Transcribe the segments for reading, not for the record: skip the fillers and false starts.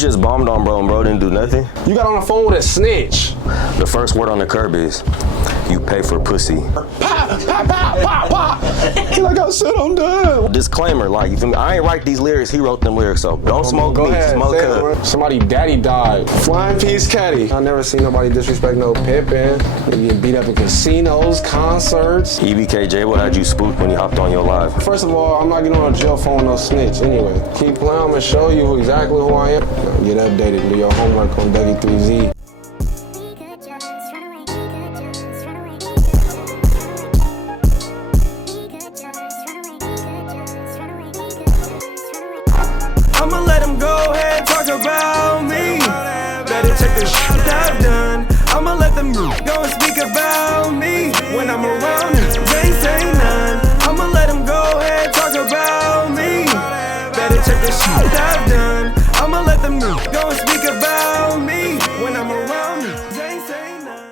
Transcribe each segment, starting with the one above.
just bombed on bro and bro didn't do nothing? You got on the phone with a snitch. The first word on the curb is, you pay for pussy. Like I said, I'm done. Disclaimer, like, you feel me? I ain't write these lyrics, he wrote them lyrics, so don't smoke Go me, ahead, smoke her. Somebody daddy died. Flying Peace Caddy. I never seen nobody disrespect no pimpin'. You get beat up in casinos, concerts. EBK, what had you spooked when you hopped on your live? First of all, I'm not getting on a jail phone with no snitch anyway. Keep playing, I'm gonna show you exactly who I am. Get updated, do your homework on Dougy3z. I'ma let him go ahead, talk about me. Better check the shit I've done. I'ma let them go and speak about me. When I'm around them, they say none. I'ma let them go ahead, talk about me. Better check the shit I've done. I'ma let them go and speak about me. When I'm around them, they say none.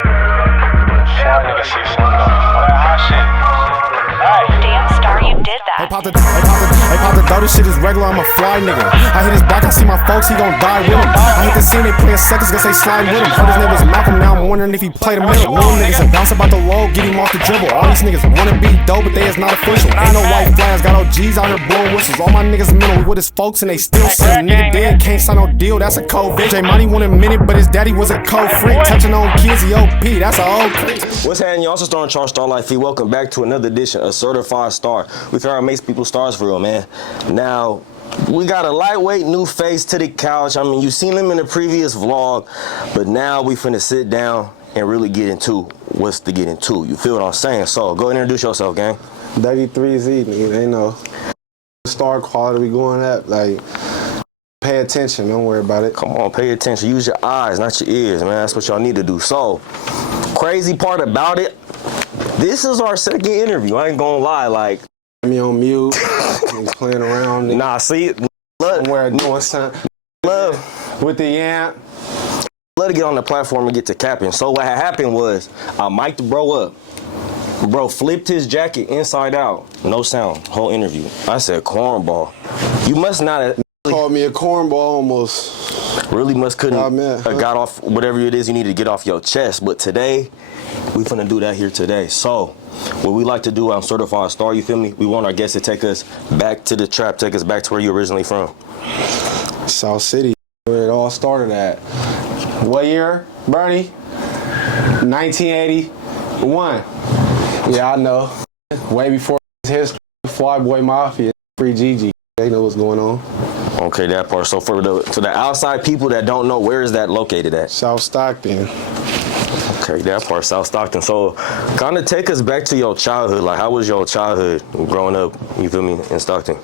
Damn star, you did that. Hey, pop the dough, this shit is regular, I'm a fly nigga. I hit his back, I see my folks, he gon' die with him. I hit the scene, they playing seconds, guess they sliding with him. Heard his name was Malcolm, now I'm wondering if he played a middle. Little niggas that bounce about the low, get him off the dribble. All these niggas wanna be dope, but they is not official. Ain't no white flags, got OGs out here blowing whistles. All my niggas middle with his folks and they still sit. Nigga dead, can't sign no deal, that's a cold bitch. J Money won a minute, but his daddy was a cold freak. Touching on kids, he OP, that's a old creep. What's happening? You also starting Charge Star Life. Welcome back to another edition of Certified Star. We figure out makes people stars for real, man. Now, we got a lightweight new face to the couch. I mean, you seen him in the previous vlog, but now we finna sit down and really get into what's to get into. You feel what I'm saying? So, go ahead and introduce yourself, gang. Dougy3z, nigga, they know. Star quality we going at, like, pay attention, don't worry about it. Come on, pay attention. Use your eyes, not your ears, man. That's what y'all need to do. So, crazy part about it, this is our second interview. I ain't gonna lie, like. Me on mute, he's playing around. Nah, see, Somewhere doing something. love with the amp. Love to get on the platform and get to capping. So what had happened was, I mic'd bro up. Bro flipped his jacket inside out. No sound, whole interview. I said, cornball. You must not have Called me a cornball almost. really couldn't man. got off whatever it is you need to get off your chest. But today, we finna do that here today. So, what we like to do on Certified Star, you feel me? We want our guests to take us back to the trap, take us back to where you're originally from. South City, where it all started at. What year, Bernie? 1981. Yeah, I know. Way before history, Flyboy Mafia, Free Gigi. They know what's going on. Okay, that part. So for the outside people that don't know, where is that located at? South Stockton. Okay, that part, South Stockton. So kind of take us back to your childhood. Like, how was your childhood growing up, you feel me, in Stockton?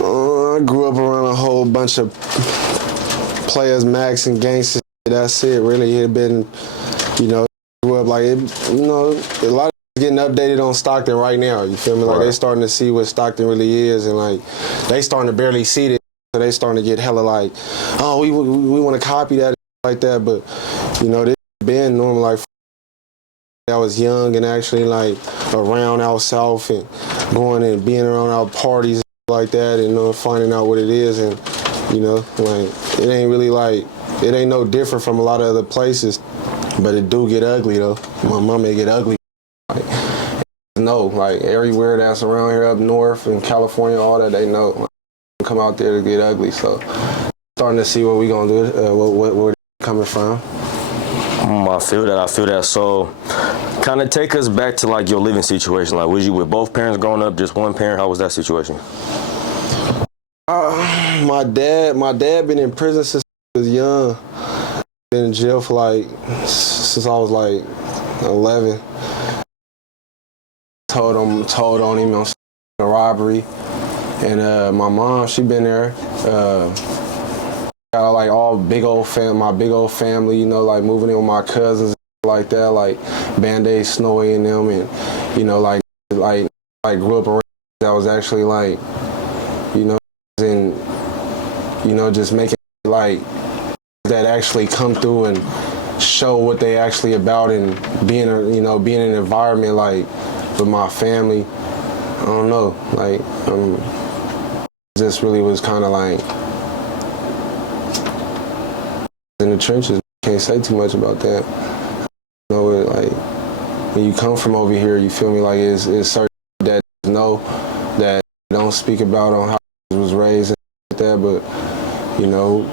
I grew up around a whole bunch of players, max and gangsters. That's it, really. It had been, you know, grew up like, you know, a lot of getting updated on Stockton right now, you feel me? Like, they starting to see what Stockton really is, and like, they starting to barely see it, so they starting to get hella like, oh, we want to copy that, like that, but, you know, this been normal, like, I was young and actually, like, around out south and going and being around our parties like that and, you know, finding out what it is, and, you know, like, it ain't really like, it ain't no different from a lot of other places, but it do get ugly, though. My mom may get ugly. No, like everywhere that's around here up north in California, all that, they know. Like, come out there to get ugly, so starting to see what we gonna do, where it's coming from. I feel that. So kind of take us back to like your living situation. Like, was you with both parents growing up, just one parent? How was that situation? My dad been in prison since I was young. Been in jail for like, since I was like 11. Told on him on a robbery, and my mom, she been there. Got like all my big old family, you know, like moving in with my cousins like that, like Band-Aid, Snowy and them, and you know, like grew up around that was actually like, you know, and you know, just making like that actually come through and show what they actually about and being in an environment like. With my family, I don't know, like, just really was kind of like, the trenches. Can't say too much about that. You know, like when you come from over here, you feel me? Like it's certain that know that don't speak about on how I was raised and like that, but you know,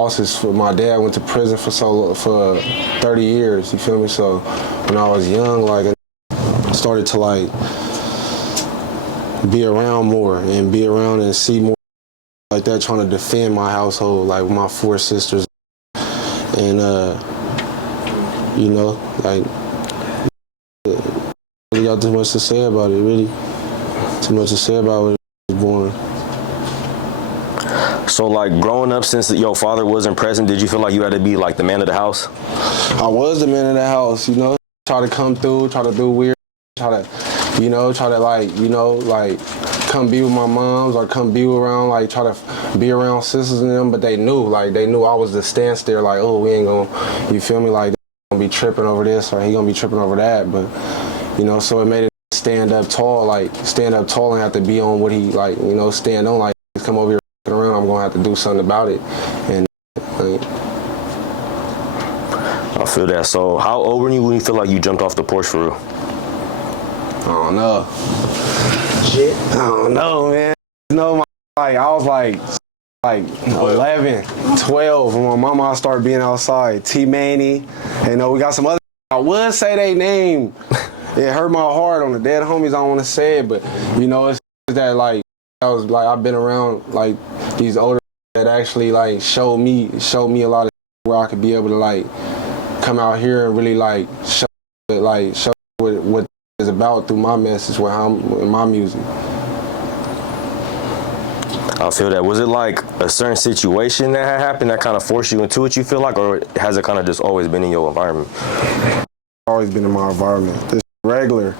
losses for my dad went to prison for 30 years. You feel me? So when I was young, like I started to like be around more and be around and see more like that, trying to defend my household, like with my 4 sisters, and you know, like really got too much to say about it. Really, too much to say about it. Was born. So like growing up, since your father wasn't present, did you feel like you had to be like the man of the house? I was the man of the house, you know. Try to come through, try to do weird, try to like, you know, like come be with my moms or come be around, like try to be around sisters and them, but they knew I was the stance there, like, oh, we ain't gonna, you feel me, like they gonna be tripping over this or he gonna be tripping over that, but you know, so it made it stand up tall and have to be on what he, like, you know, stand on, like, come over here around, I'm gonna have to do something about it. And like, I feel that. So how old were you when you feel like you jumped off the porch for real? I don't know. Shit. I don't know, man. You know, like I was like 11, 12 when my mama started being outside. T-Manny, you know, we got some other, I would say they name. It hurt my heart on the dead homies, I don't want to say it, but you know, it's that like, I was like, I've been around like these older that actually like showed me a lot of where I could be able to like come out here and really like show what it's about through my message, with how I'm in my music. I feel that. Was it like a certain situation that had happened that kind of forced you into it, you feel like, or has it kind of just always been in your environment? Always been in my environment. This regular.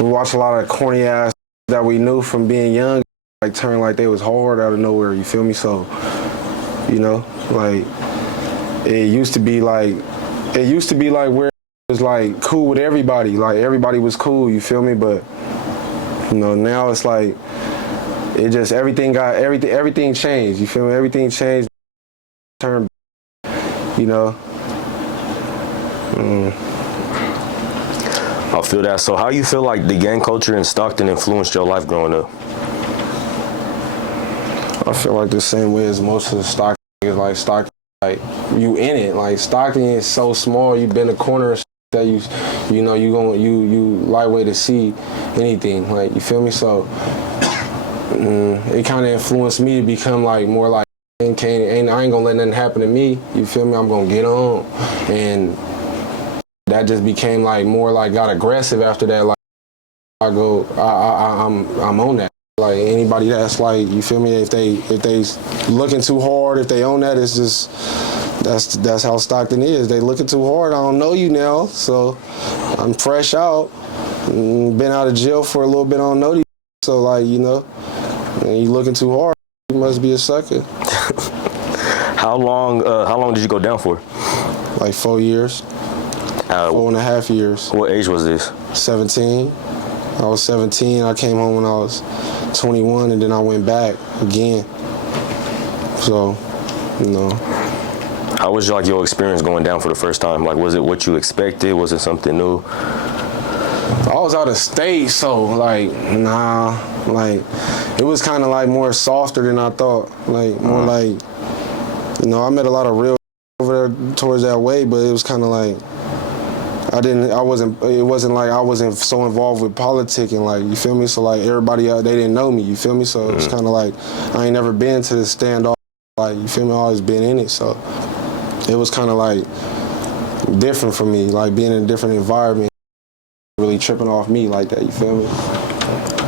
We watch a lot of corny ass that we knew from being young, like turn like they was hard out of nowhere, you feel me? So, you know, like it used to be like where it was like cool with everybody, like everybody was cool, you feel me? But you know, now it's like it just everything changed, you feel me? Everything changed, turned, you know. I feel that. So how you feel like the gang culture in Stockton influenced your life growing up? I feel like the same way as most of the Stockton niggas, like Stockton, like you in it. Like Stockton is so small, you been a corner that you know you lightweight to see anything. Like you feel me? So it kind of influenced me to become like more like I ain't gonna let nothing happen to me. You feel me? I'm gonna get on, and that just became like more like got aggressive after that. Like I'm on that. Like anybody that's like, you feel me, if they looking too hard, if they own that, it's just that's how Stockton is. They looking too hard. I don't know you now, so I'm fresh out. Been out of jail for a little bit. I don't know you, so like, you know, and you looking too hard, you must be a sucker. How long did you go down for? Like 4 years. 4.5 years. What age was this? 17. I was 17. I came home when I was 21, and then I went back again. So, you know. How was like your experience going down for the first time? Like, was it what you expected? Was it something new? I was out of state, so like, nah, like it was kind of like more softer than I thought. Like more like, you know, I met a lot of real over there towards that way, but it was kind of like. It wasn't like I wasn't so involved with politicking, like, you feel me? So like everybody, they didn't know me, you feel me? So it's kind of like, I ain't never been to the standoff, like, you feel me? I always been in it, so it was kind of like different for me, like being in a different environment, really tripping off me like that, you feel me?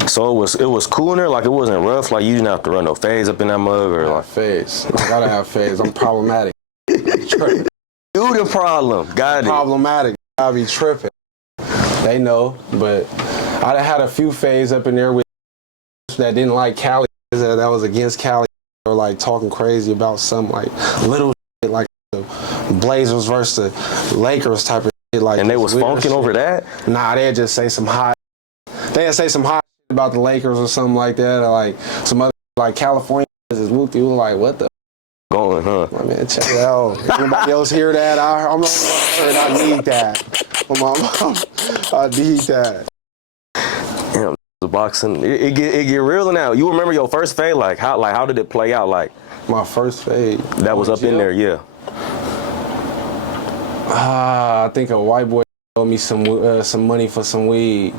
So it was cool in there, like it wasn't rough, like you didn't have to run no fades up in that mug or like. Phase, I gotta have phase, I'm problematic. You the problem, got it. Problematic. I be tripping. They know, but I had a few phase up in there with that didn't like Cali, that was against Cali, or like talking crazy about some like little shit, like the Blazers versus the Lakers type of shit. Like, and they was funking over that? Nah, they'd just say some hot. They'd say some hot shit about the Lakers or something like that, or like some other like California is whooped. You like what the? going, huh? My man, check it out. Anybody else hear that? I'm not heard. I need that. I need that. Damn, the boxing, it get real now. You remember your first fade? Like how did it play out? Like My first fade. that was up in there, yeah. I think a white boy owed me some money for some weed.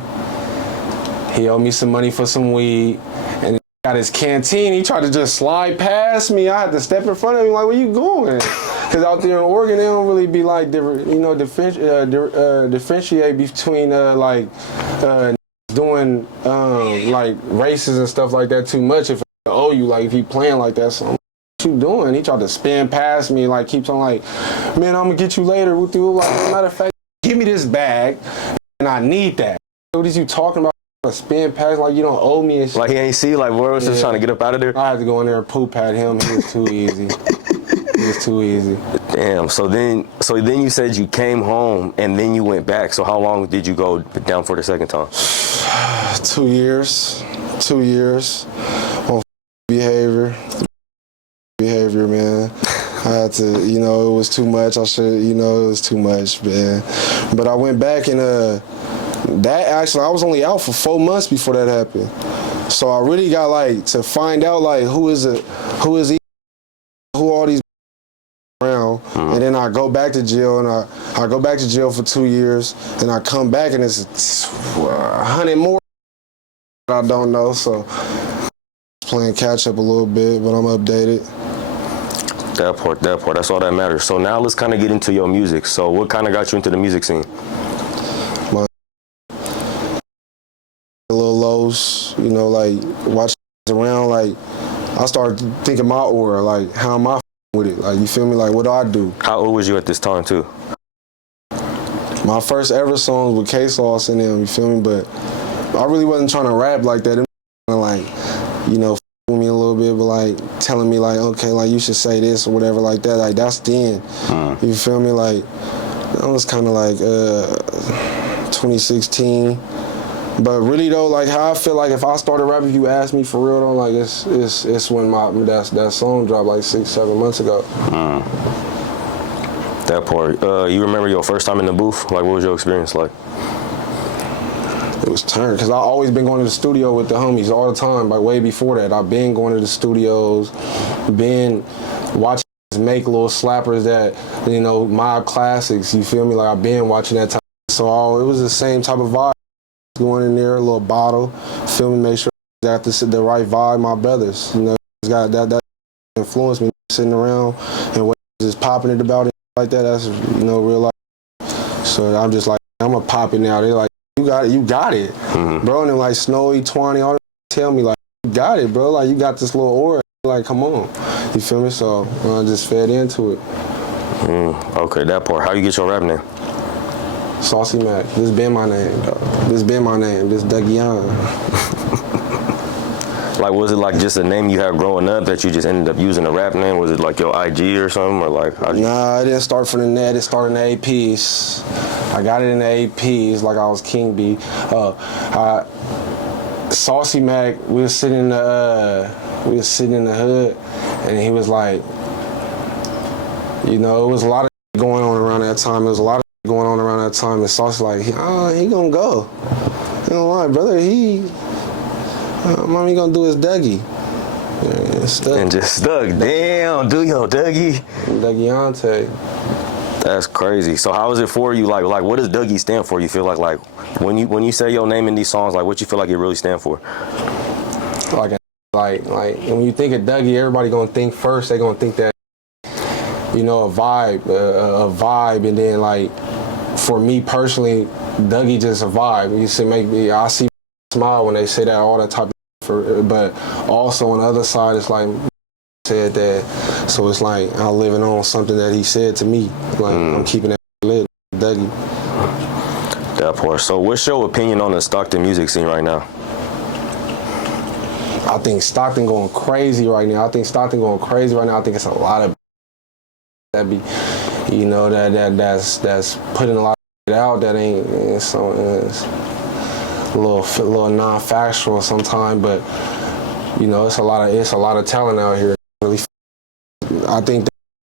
He owed me some money for some weed, and he got his canteen. He tried to just slide past me. I had to step in front of him like, where you going? Because out there in Oregon, they don't really be like, differentiate between doing like races and stuff like that too much. If I owe you, like if he playing like that, so what you doing? He tried to spin past me, like keeps on like, man, I'm gonna get you later with you. Like, matter of fact, give me this bag, and I need that. What is you talking about? A spin past like you don't owe me and shit. Like he ain't see, like where was just trying to get up out of there? I had to go in there and poop at him. He was too easy. He was too easy. Damn. So then you said you came home and then you went back. So how long did you go down for the second time? 2 years. 2 years on behavior, man. I had to, it was too much. I should, it was too much, man. But I went back and that actually, I was only out for 4 months before that happened. So I really got like to find out like who is he, who all these around, and then I go back to jail and I go back to jail for 2 years, and I come back and it's 100 more I don't know. So playing catch up a little bit, but I'm updated. That part, that's all that matters. So now let's kind of get into your music. So what kind of got you into the music scene? A little lows, like watching around, like I started thinking my aura, like how am I with it? Like, you feel me? Like, what do I do? How old was you at this time too? My first ever songs with K-Sauce in them, you feel me? But I really wasn't trying to rap like that. Them like, with me a little bit, but like telling me like, okay, like you should say this or whatever like that. Like that's then. You feel me? Like that was kind of like 2016. But really though, like how I feel like if I started rapping, if you ask me for real though, like it's when that song dropped like 6-7 months ago. That part. You remember your first time in the booth? Like, what was your experience like? It was turned, because I always been going to the studio with the homies all the time, like way before that. I've been going to the studios, been watching make little slappers that, mob classics, you feel me? Like I've been watching that type. So it was the same type of vibe. Going in there, a little bottle, feel me, make sure I got the right vibe, my brothers. Got that influenced me, sitting around and just popping it about it like that. That's, real life. So I'm just like, I'm going to pop it now. They're like, you got it. Bro, and then like Snowy, Twani, all tell me like, you got it, bro. Like, you got this little aura. Like, come on. You feel me? So I just fed into it. Okay, that part. How you get your rap name? Saucy Mac. This been my name, though. This Dougy3z. Like, was it like just a name you had growing up that you just ended up using a rap name? Was it like your IG or something, or like? Nah, it didn't start from the net. It started in the APs. I got it in the APs like I was King B. Saucy Mac. We was sitting in the hood, and he was like, it was a lot of going on around that time. There was a lot of going on around that time, and Saucy like, he gonna go. You know why, brother? Mommy gonna do his Dougy. And just stuck. Damn, do your Dougy. Dougyante. That's crazy. So how is it for you? Like what does Dougy stand for? You feel like when you say your name in these songs, like what you feel like it really stand for? Like when you think of Dougy, everybody gonna think first. They gonna think that a vibe, and then like for me personally, Dougy just a vibe. You see, I see smile when they say that, all that type of. But also on the other side, it's like said that, so it's like I'm living on something that he said to me. Like I'm keeping that lit, Dougy. That part. So what's your opinion on the Stockton music scene right now? I think Stockton going crazy right now. I think it's a lot of that be, that's putting a lot of out that ain't it's a little non-factual sometimes, but it's a lot of talent out here. Really, I think that,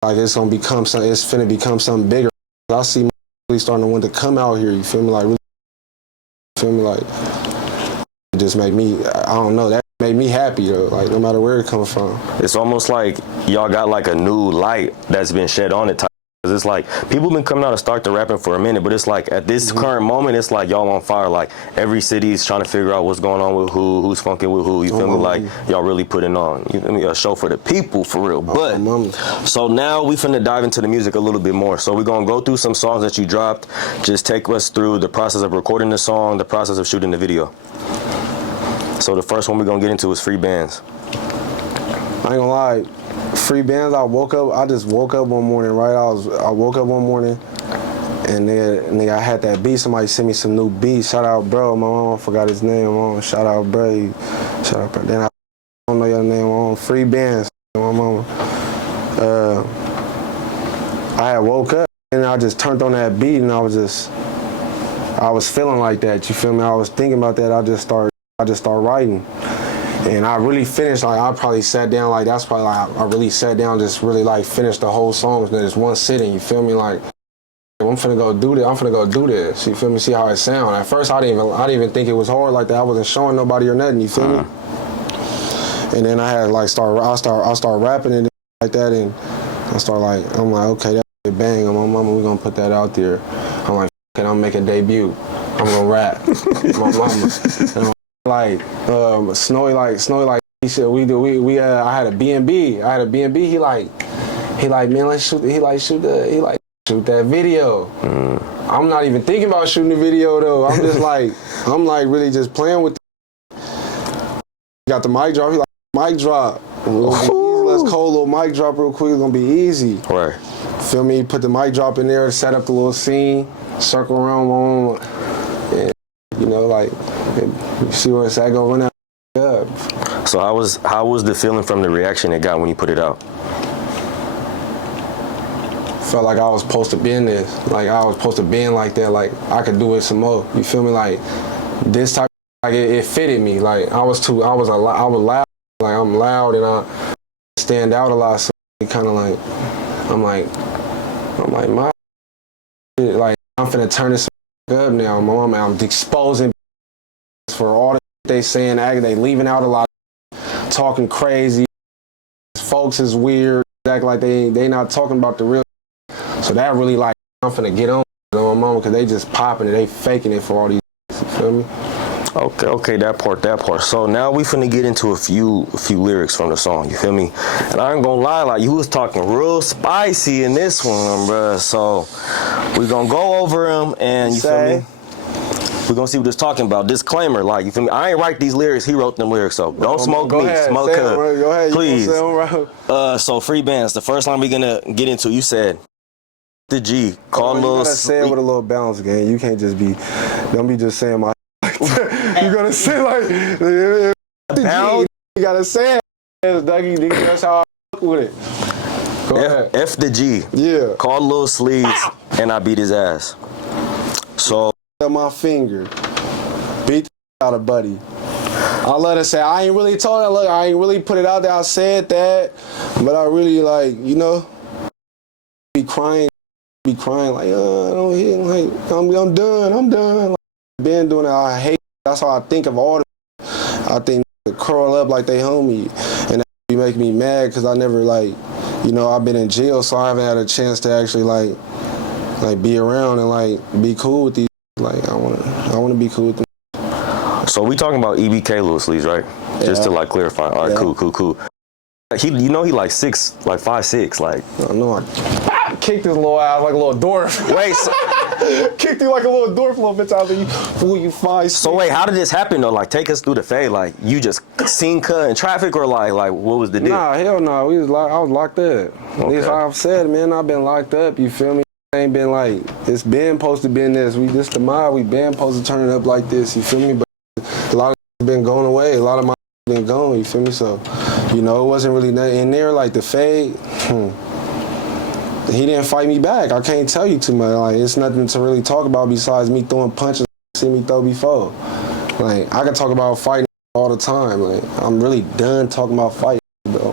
like it's gonna become something. It's finna become something bigger. I see really starting to want to come out here. You feel me? Like really, you feel me? Like it just made me. I don't know. That made me happy though. Like no matter where it comes from. It's almost like y'all got like a new light that's been shed on it. It's like people been coming out of Stockton rapping for a minute, but it's like at this current moment, it's like y'all on fire. Like every city is trying to figure out what's going on with who's funking with who. You feel me? Like y'all really putting on a show for the people for real. But so now we finna dive into the music a little bit more. So we're gonna go through some songs that you dropped. Just take us through the process of recording the song, the process of shooting the video. So the first one we're gonna get into is Free Bands. I ain't gonna lie. Free Bands, I just woke up one morning, right? I woke up one morning and then I had that beat. Somebody sent me some new beats. Shout out, bro. My mom forgot his name. Shout out, bro. Shout out, bro. Then I don't know your name. Free Bands. My mama. I had woke up and I just turned on that beat and I was feeling like that. You feel me? I was thinking about that. I just started writing. And I really finished, like, I probably sat down, like, that's probably, like, I really sat down, just really, like, finished the whole song in just one sitting, you feel me? Like, I'm finna go do this, you feel me? See how it sound. At first, I didn't even think it was hard like that. I wasn't showing nobody or nothing, you feel me? And then I had, like, I start rapping and like that, and I'm like, okay, that's bang, on my mama, we gonna put that out there. I'm like, okay, I'm gonna make a debut. I'm gonna rap. My mama. And like Snowy like he said I had a B&B. He like man, let's shoot that video. I'm not even thinking about shooting the video though. I'm just like really just playing with got the mic drop. He like mic drop. Let's call a little mic drop real quick. It's gonna be easy. Right. Feel me? Put the mic drop in there, set up the little scene, circle around, and you know, like, you see where it's at, go run out up. So how was the feeling from the reaction it got when you put it out? Felt like I was supposed to be in this. Like I was supposed to be in like that. Like I could do it some more. You feel me? Like this type, like it fitted me. Like I was loud. Like I'm loud and I stand out a lot. So it kind of like, I'm like, my, like I'm finna turn this up now. My mama, I'm exposing for all the they saying, they leaving out a lot, talking crazy. Folks is weird, act like they not talking about the real. So that really like I'm finna get on my mama because they just popping it, they faking it for all these. You feel me? Okay, that part. So now we finna get into a few lyrics from the song. You feel me? And I ain't gonna lie, like you was talking real spicy in this one, bruh. So we gonna go over them and you feel me? We're gonna see what it's talking about. Disclaimer, like, you feel me? I ain't write these lyrics, he wrote them lyrics, so don't smoke me, smoke her. Go ahead, please. You So Free Bands, the first line we're gonna get into, you said, the G, call you little gotta say it with a little balance, gang. You can't just don't be just saying my you gotta say like, the G. You gotta say it. Dougie, that's how I fuck with it. Go ahead. F the G. Yeah. Call Lil Sleeves, and I beat his ass. So my finger, beat the out of Buddy. I let her say, I ain't really told her, look, I ain't really put it out there, I said that, but I really like, you know, be crying like, I don't hit, like, I'm done. Like, been doing it, I hate it. That's how I think of all the, I think they curl up like they homie, and that be making me mad because I never, like, you know, I've been in jail, so I haven't had a chance to actually, like be around and, like, be cool with these. Like, I wanna be cool with them. So we talking about EBK Lil Sleeves, right? Yeah. Just to like clarify. All right, yeah. Cool. He, you know, he like 5'6", like. I know. I kicked his little ass like a little dwarf. Wait. Kicked him like a little dwarf, little bitch out there. You 5'6". So wait, how did this happen though? Like, take us through the fade. Like, you just seen cut in traffic, or like what was the deal? Nah, hell no. I was locked up. Okay. That's how I've said, man. I've been locked up. You feel me? Ain't been like, it's been supposed to be in this. This the mob, we been supposed to turn it up like this, you feel me? But a lot of it's been going away, a lot of my been gone, you feel me? So, you know, it wasn't really in there, like the fade, he didn't fight me back. I can't tell you too much, like it's nothing to really talk about besides me throwing punches see me throw before. Like, I can talk about fighting all the time, like I'm really done talking about fighting.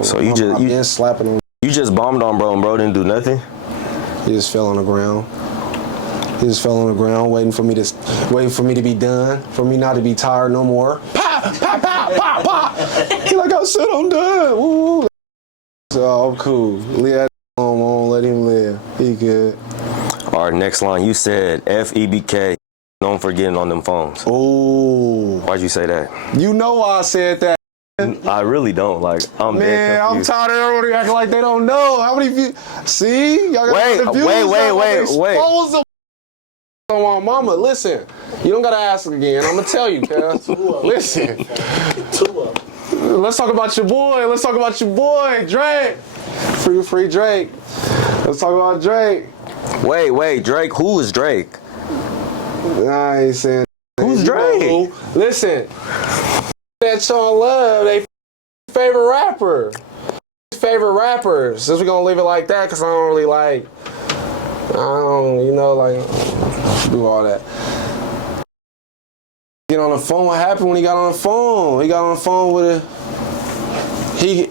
So you been slapping him. You just bombed on bro and bro didn't do nothing? He just fell on the ground. He just fell on the ground, waiting for me to be done, for me not to be tired no more. Pop, pop, pop, pop, pop. He like, I said I'm done. Woo. So I'm cool. Leave that alone, let him live. He good. All right, next line. You said F EBK, known for getting on them phones. Oh. Why'd you say that? You know why I said that. I really don't. Like, I'm Man, dead I'm confused. tired of everybody acting like they don't know. How many views? See? Y'all got Wait. On my mama, listen. You don't gotta ask again. I'm gonna tell you, cuz. Listen. Let's talk about your boy. Let's talk about your boy, Drake. Free Drake. Let's talk about Drake. Wait, Drake. Who is Drake? I ain't saying. Who's Drake? Listen. That y'all love, they favorite rapper. Favorite rappers. Since we're gonna leave it like that, cause I don't really like, do all that. Get on the phone. What happened when he got on the phone? He got on the phone with he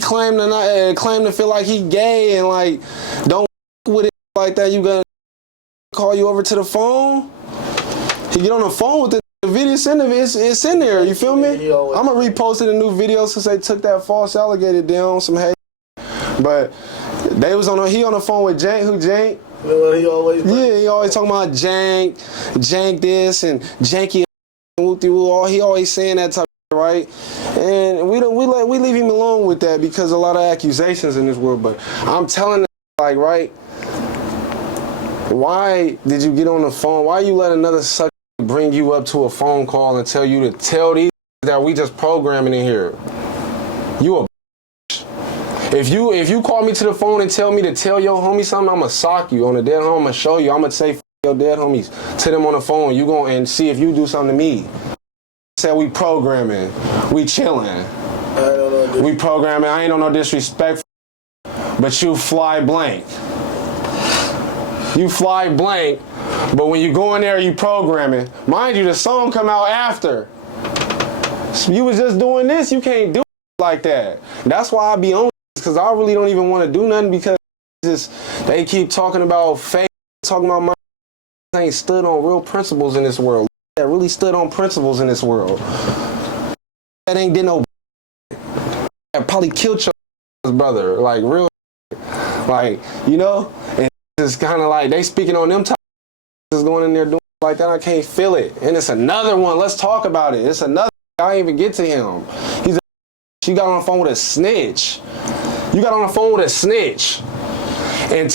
claimed to feel like he gay and like don't with it like that. You gonna call you over to the phone? He get on the phone with the video. It's in there. You feel me? I'm gonna repost a new video since they took that false Alligator down. Some hate, but they was he on the phone with Jank. Who Jank? He always talking about Jank this and Janky. He always saying that type of, right? And we leave him alone with that because a lot of accusations in this world. But I'm telling them, like, right? Why did you get on the phone? Why you let another sucker bring you up to a phone call and tell you to tell these that we just programming in here? You a If you call me to the phone and tell me to tell your homie something, I'ma sock you on the dead home. I'ma show you. I'ma say your dead homies to them on the phone. You go and see if you do something to me. Say we programming, we chilling, we programming. I ain't on no disrespect, but you fly blank. You fly blank, but when you go in there, you programming. Mind you, the song come out after. So you was just doing this. You can't do it like that. That's why I be on. Because I really don't even want to do nothing because they keep talking about fake, talking about my ain't stood on real principles in this world. That really stood on principles in this world. That ain't did no that probably killed your brother. Like real, like, you know? And it's kind of like they speaking on them types going in there doing like that. I can't feel it. And it's another one. Let's talk about it. It's another. I didn't even get to him. She got on the phone with a snitch. You got on the phone with a snitch. And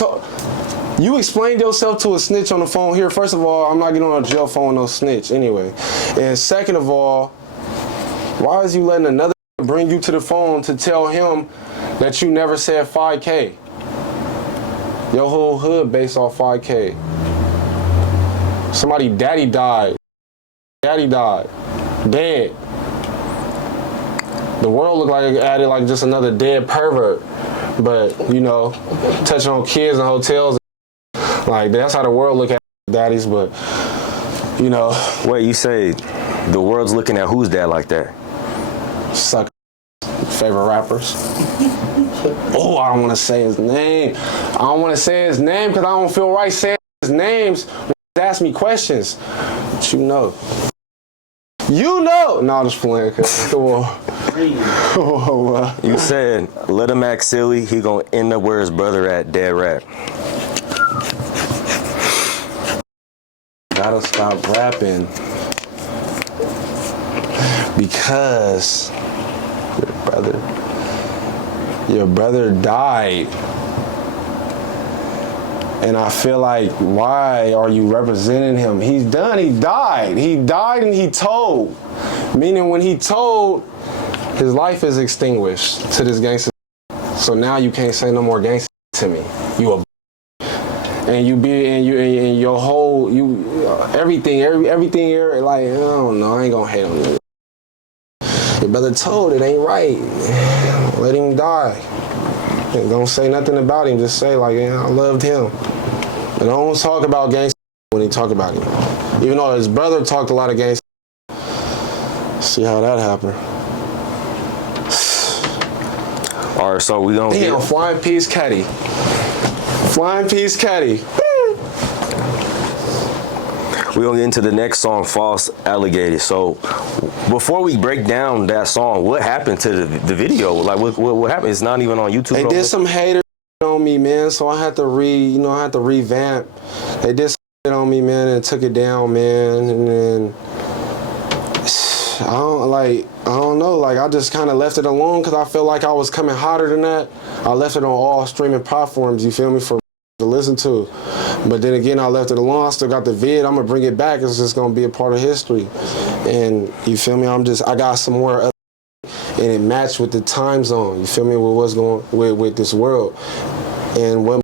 you explained yourself to a snitch on the phone here. First of all, I'm not getting on a jail phone with no snitch anyway. And second of all, why is you letting another bring you to the phone to tell him that you never said 5K? Your whole hood based off 5K. Somebody daddy died. Dead. The world looked like it added like just another dead pervert. But, you know, touching on kids in hotels, like that's how the world look at daddies, but, you know. Wait, you say the world's looking at who's dad like that? Suck favorite rappers. Oh, I don't want to say his name. I don't want to say his name because I don't feel right saying his names when he ask me questions. But you know. No, I'm just playing. Come on. You said, let him act silly, he gonna end up where his brother at, dead rap. Gotta stop rapping. Because your brother died. And I feel like, why are you representing him? He's done, he died. He died and he told. Meaning when he told, his life is extinguished to this gangster. So now you can't say no more gangster to me. You a and you be and your whole everything like, I don't know, I ain't gonna hate on you. Your brother told it ain't right. Let him die. And don't say nothing about him. Just say like, yeah, I loved him. And don't talk about gangster when he talk about him. Even though his brother talked a lot of gangster. See how that happened. All right, so we gonna Damn, Flying Peace Caddy. Flying Peace Caddy. We're gonna get into the next song, False Alligator. So before we break down that song, what happened to the video? Like what happened? It's not even on YouTube. They did some haters on me, man, so I had to revamp. They did some shit on me, man, and took it down, man, and then I don't know, like I just kind of left it alone because I felt like I was coming hotter than that. I left it on all streaming platforms, you feel me, for to listen to. But then again, I left it alone. I still got the vid. I'm gonna bring it back. It's just gonna be a part of history. And you feel me? I got some more other, and it matched with the time zone. You feel me? With what's going with this world, and what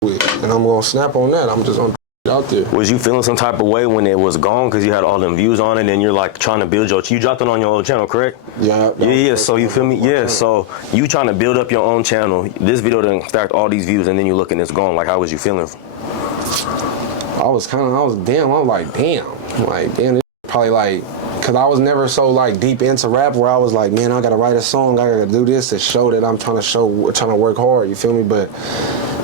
with. And I'm gonna snap on that. I'm just gonna put it out there. Was you feeling some type of way when it was gone because you had all them views on it, and you're like trying to build you dropped it on your own channel, correct? Yeah. So you feel me? Yeah. So you trying to build up your own channel. This video done stacked all these views, and then you look and it's gone. Like, how was you feeling? I was like, damn, it's probably like, cause I was never so like deep into rap where I was like, man, I gotta write a song, I gotta do this to show that I'm trying to work hard, you feel me? But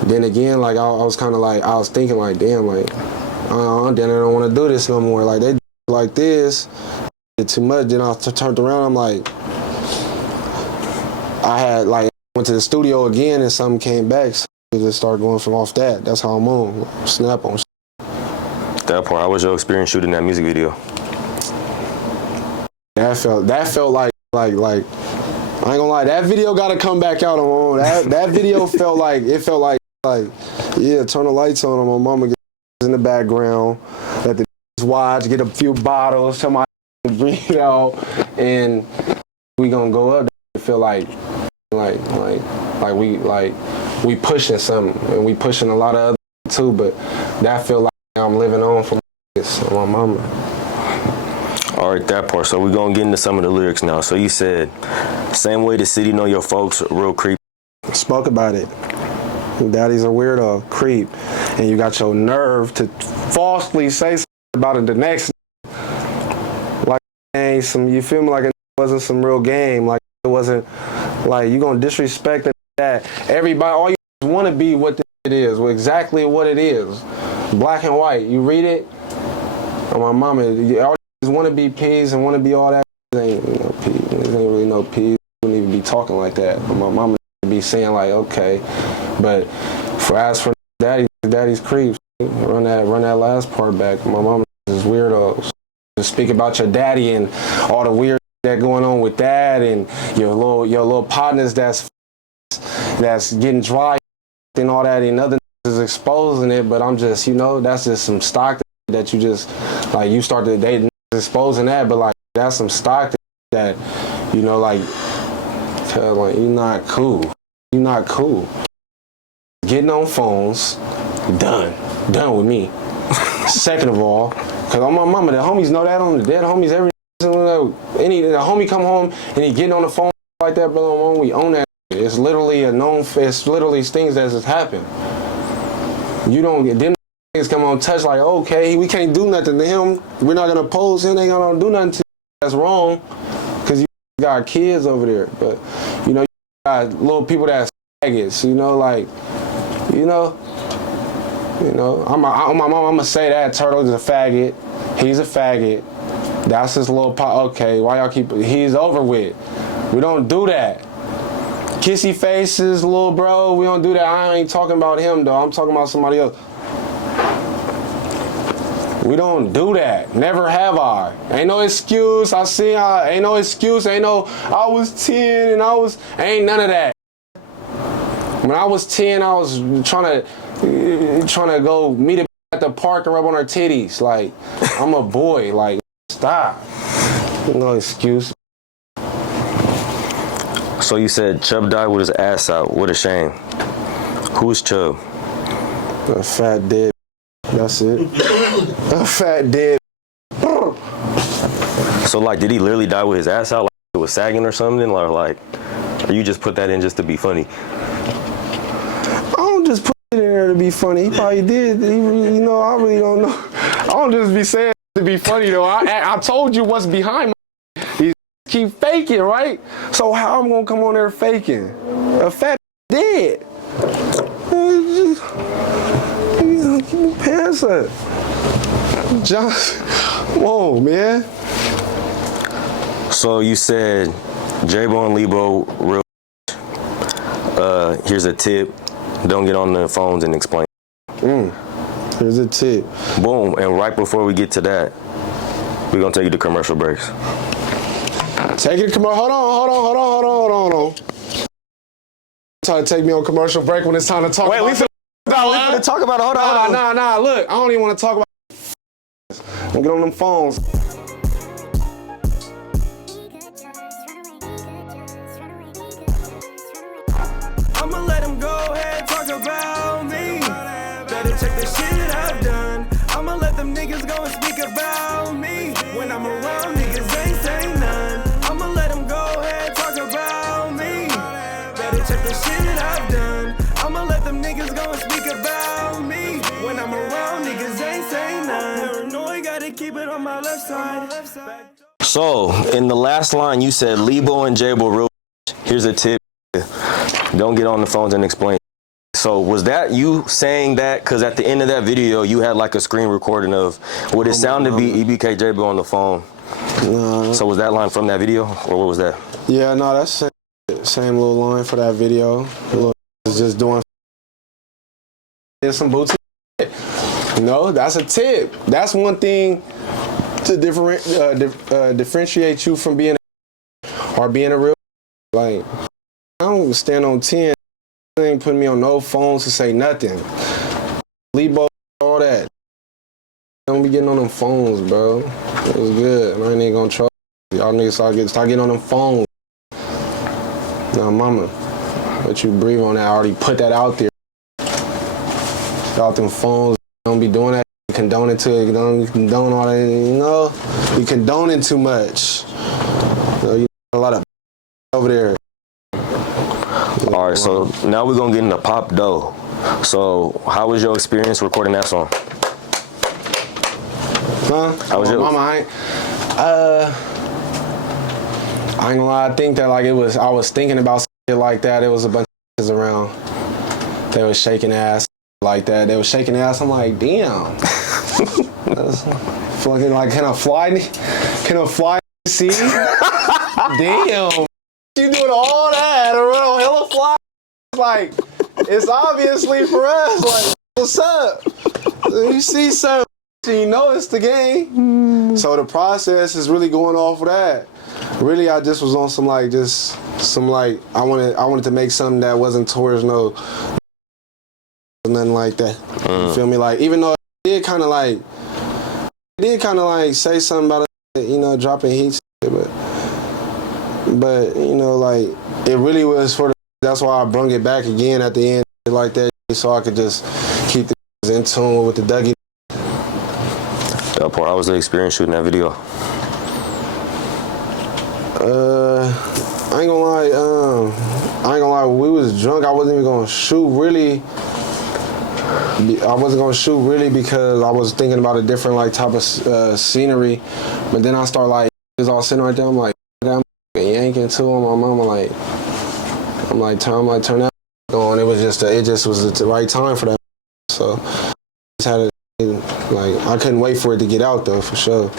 then again, like I was kind of like, I was thinking like, damn, like, then I don't want to do this no more. Like they do like this, did too much. Then I turned around, I'm like, went to the studio again and something came back. So I just started going from off that. That's how I'm on, snap on. That point, how was your experience shooting that music video? That felt like I ain't gonna lie, that video gotta come back out on that video felt like yeah, turn the lights on my mama gets in the background, let the watch, get a few bottles, tell my breathe out, and we gonna go up. It feel like we pushing something, and we pushing a lot of other too, but that feel like I'm living on from this on my mama. All right, that part. So we're gonna get into some of the lyrics now. So you said, same way the city know your folks, real creep. Spoke about it. Daddy's a weirdo, creep, and you got your nerve to falsely say something about it the next. Like ain't some, you feel me? Like it wasn't some real game. Like it wasn't like you gonna disrespect it. That everybody, all you want to be what it is, exactly what it is. Black and white. You read it. Oh, my mama, all you want to be peas and want to be all that. Ain't peas. Ain't really no peas. You wouldn't even be talking like that. But my mama be saying like, okay, but as for daddy's creeps, run that last part back. My mama is weirdos. Just speak about your daddy and all the weird that going on with that, and your little partners that's getting dry and all that, and other is exposing it. But I'm just, that's just some stock that you just like, you start to date exposing that, but like that's some stock that like you're not cool. You're not cool. Getting on phones, done with me. Second of all, cause on my mama, the homies know that, on the dead homies, the homie come home and he getting on the phone like that, brother, we own that. It's literally it's literally things that just happen. You don't get them things come on touch like, okay, we can't do nothing to him. We're not gonna oppose him. They ain't gonna do nothing to you. That's wrong, cause you got kids over there. But you got little people that's faggots. I'm gonna say that Turtle's a faggot. He's a faggot. That's his little pot. Okay, why y'all keep? He's over with. We don't do that. Kissy faces, little bro. We don't do that. I ain't talking about him though. I'm talking about somebody else. We don't do that. Never have I. Ain't no excuse. Ain't no excuse. Ain't no, I was 10 and ain't none of that. When I was 10, I was trying to go meet her at the park and rub on her titties. Like, I'm a boy. Like, stop. No excuse. So you said Chubb died with his ass out. What a shame. Who's Chubb? A fat dead. That's it. A fat dead. So like, did he literally die with his ass out? Like it was sagging or something? Or you just put that in just to be funny? I don't just put it in there to be funny. He probably did. I really don't know. I don't just be saying to be funny though. I told you what's behind my. These keep faking, right? So how I'm gonna come on there faking? A fat dead. Keep your pants up. Just, come on, man. So you said J-Bo and Lebo real. Here's a tip. Don't get on the phones and explain. Here's a tip. Boom. And right before we get to that, we're gonna take you to commercial breaks. Take it to commercial. Hold on. Trying to take me on commercial break when it's time to talk. Wait, we finna talk about it. Hold on. Nah. Look, I don't even want to talk about. Don't get on them phones. I'ma let them go ahead talk about me. Better check the shit I've done. I'ma let them niggas go and speak about me. When I'm around, niggas ain't say none. I'ma let them go ahead talk about me. Better check the shit I've done. I'ma let them niggas go and speak about me. When I'm around, niggas ain't say none. Paranoid, gotta keep it on my left side. So in the last line, you said Lebo and J-Bo real. Here's a tip. Don't get on the phones and explain. So was that you saying that? Because at the end of that video, you had like a screen recording of what it sounded to be EBK J-Bo on the phone. No. So was that line from that video, or what was that? Yeah, no, that's the same little line for that video. Little just doing some booty. No, that's a tip. That's one thing to differentiate you from being or being a real. Like, I don't stand on 10. They ain't putting me on no phones to say nothing. Lebo, all that. Don't be getting on them phones, bro. It was good. I ain't gonna trust y'all niggas. Start getting on them phones. Now, mama, let you breathe on that. I already put that out there. Out them phones. Don't be doing that. You condone it too. You condone all that. You know, you condoning too much. You know, you a lot of over there. All right, so now we're gonna get into Pop Dough. So how was your experience recording that song? Huh? How was yours? Mama, I ain't gonna lie, I think that like I was thinking about shit like that. It was a bunch of niggas around. They was shaking ass like that. They was shaking ass. I'm like, damn. That's fucking like, can I fly? Can I fly? See? Damn. You doing all that around hella fly? Like, it's obviously for us. Like, what's up? You see something, you know it's the game. So the process is really going off of that. Really, I just was on some like, I wanted to make something that wasn't towards nothing like that. You feel me? Like, even though it did kind of like say something about it, you know, dropping heat, but you know, like, it really was for the, that's why I brung it back again at the end like that, so I could just keep the in tune with the Dougy. That part, how was the experience shooting that video? I ain't gonna lie, when we was drunk, I wasn't even gonna shoot really. I wasn't gonna shoot really because I was thinking about a different like type of scenery, but then I start like, it's all sitting right there, I'm like, I'm yanking to him, my mama like, I'm like turn that on. It just was the right time for that. So I just had it, like, I couldn't wait for it to get out though, for sure.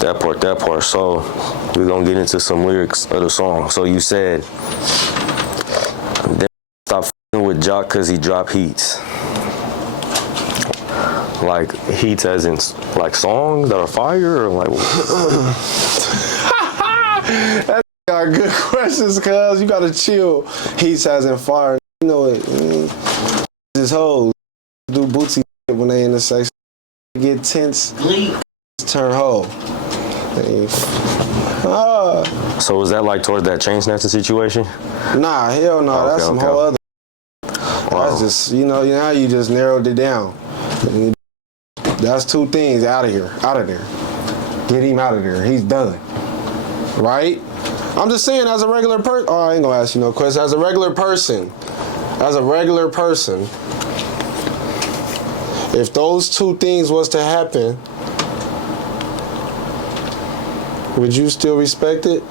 That part. So we're gonna get into some lyrics of the song. So you said, then stop f***ing with Jock cause he drop heats. Like heats as in like songs that are fire, or like That's got good questions, cuz you gotta chill. Heats as in fire. You know it. This whole do bootsy when they in the sex, get tense, turn hoe. So was that like towards that chain snatching situation? Nah, hell no. Okay, that's some whole other. Wow. That's just, you know, now you just narrowed it down. That's two things. Out of there. Get him out of there. He's done. Right? I'm just saying, as a regular person. Oh, I ain't gonna ask you no questions. As a regular person, if those two things was to happen, would you still respect it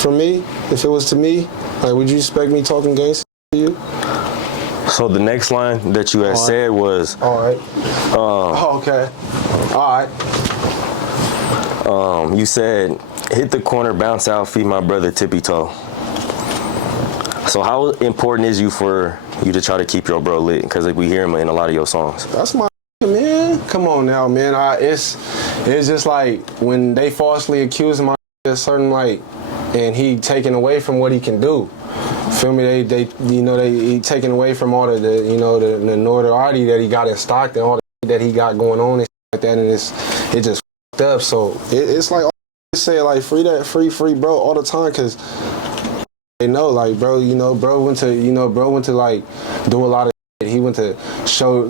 from me if it was to me? Like, would you expect me talking gangster to you? So the next line that you had said was, all right. Okay. All right. You said, hit the corner, bounce out, feed my brother tippy toe. So how important is you for you to try to keep your bro lit? Because we hear him in a lot of your songs. That's my man. Come on now, man. It's just like when they falsely accuse him of certain like, and he taken away from what he can do. Feel me? He taken away from all the the notoriety that he got in Stockton, all the that he got going on and shit like that, and it just f***ed up. So it's like I say, like free bro all the time, cause they know, like bro went to like do a lot of shit. He went to show,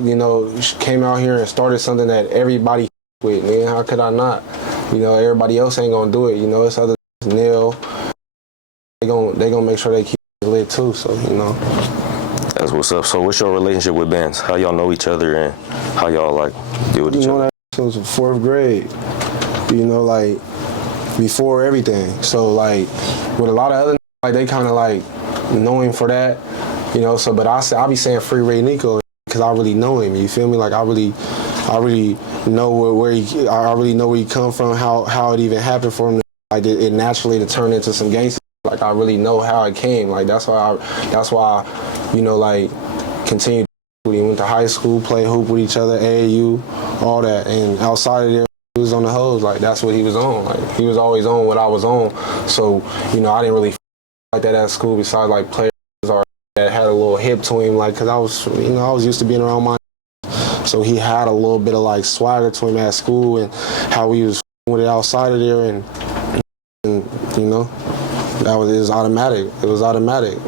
came out here and started something that everybody with, man. How could I not? Everybody else ain't gonna do it. It's other Neil. They gonna make sure they keep it lit too. So That's what's up. So what's your relationship with bands? How y'all know each other and how y'all like deal with each other? That was 4th grade. Like before everything. So like with a lot of other like they kind of like know him for that. So but I be saying Free Ray Nico because I really know him. You feel me? Like I really know where he come from, how it even happened for him. Like it naturally to turn into some gangster. Like I really know how it came. Like that's why like continued. We went to high school, played hoop with each other, AAU, all that, and outside of there, he was on the hose. Like that's what he was on. Like he was always on what I was on. So I didn't really like that at school. Besides like players that had a little hip to him, like because I was used to being around my. So he had a little bit of like swagger to him at school and how he was with it outside of there, and it was automatic. It was automatic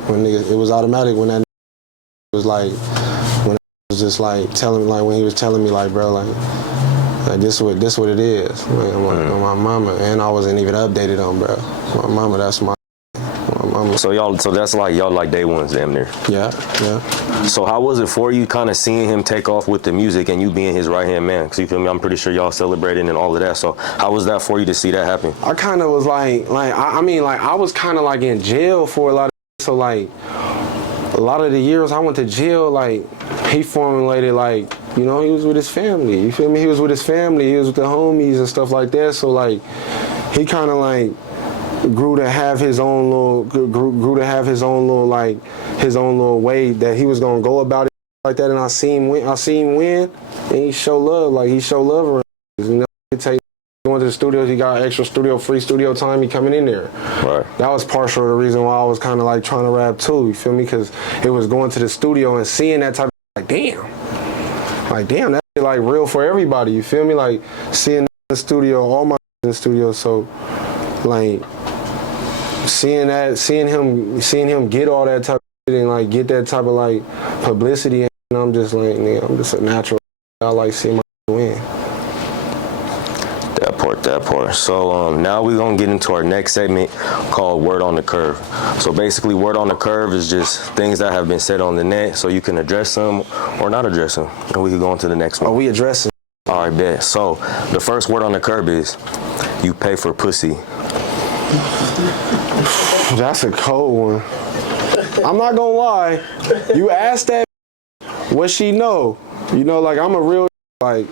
when that was like when it was just like telling me, like when he was telling me like bro like this what it is. Like, on my mama, and I wasn't even updated on bro. My mama, that's my mama. So that's like y'all like day ones damn near. Yeah. So how was it for you kind of seeing him take off with the music and you being his right-hand man? Because you feel me, I'm pretty sure y'all celebrating and all of that. So how was that for you to see that happen? I kind of was I was kind of like in jail for a lot of, so like a lot of the years I went to jail, like he formulated like, he was with his family. You feel me? He was with his family. He was with the homies and stuff like that. So like he kind of like grew to have his own little way that he was gonna go about it like that. And I seen him win, and he show love. Like he show love around. Going to the studios, he got extra free studio time. He coming in there. Right. That was partial of the reason why I was kind of like trying to rap too. You feel me? Because it was going to the studio and seeing that type of like damn, that's like real for everybody. You feel me? Like seeing the studio, all my in the studio. So like. Seeing him get all that type of shit and like get that type of like publicity, and I'm just like, nigga, I'm just a natural. I like seeing my win. That part. So now we're gonna get into our next segment called Word on the Curve. So basically, Word on the Curve is just things that have been said on the net, so you can address them or not address them, and we can go on to the next one. Oh, we addressing. All right, bet. So the first word on the curve is you pay for pussy. That's a cold one. I'm not gonna lie. You asked that, what she know? Like I'm a real like,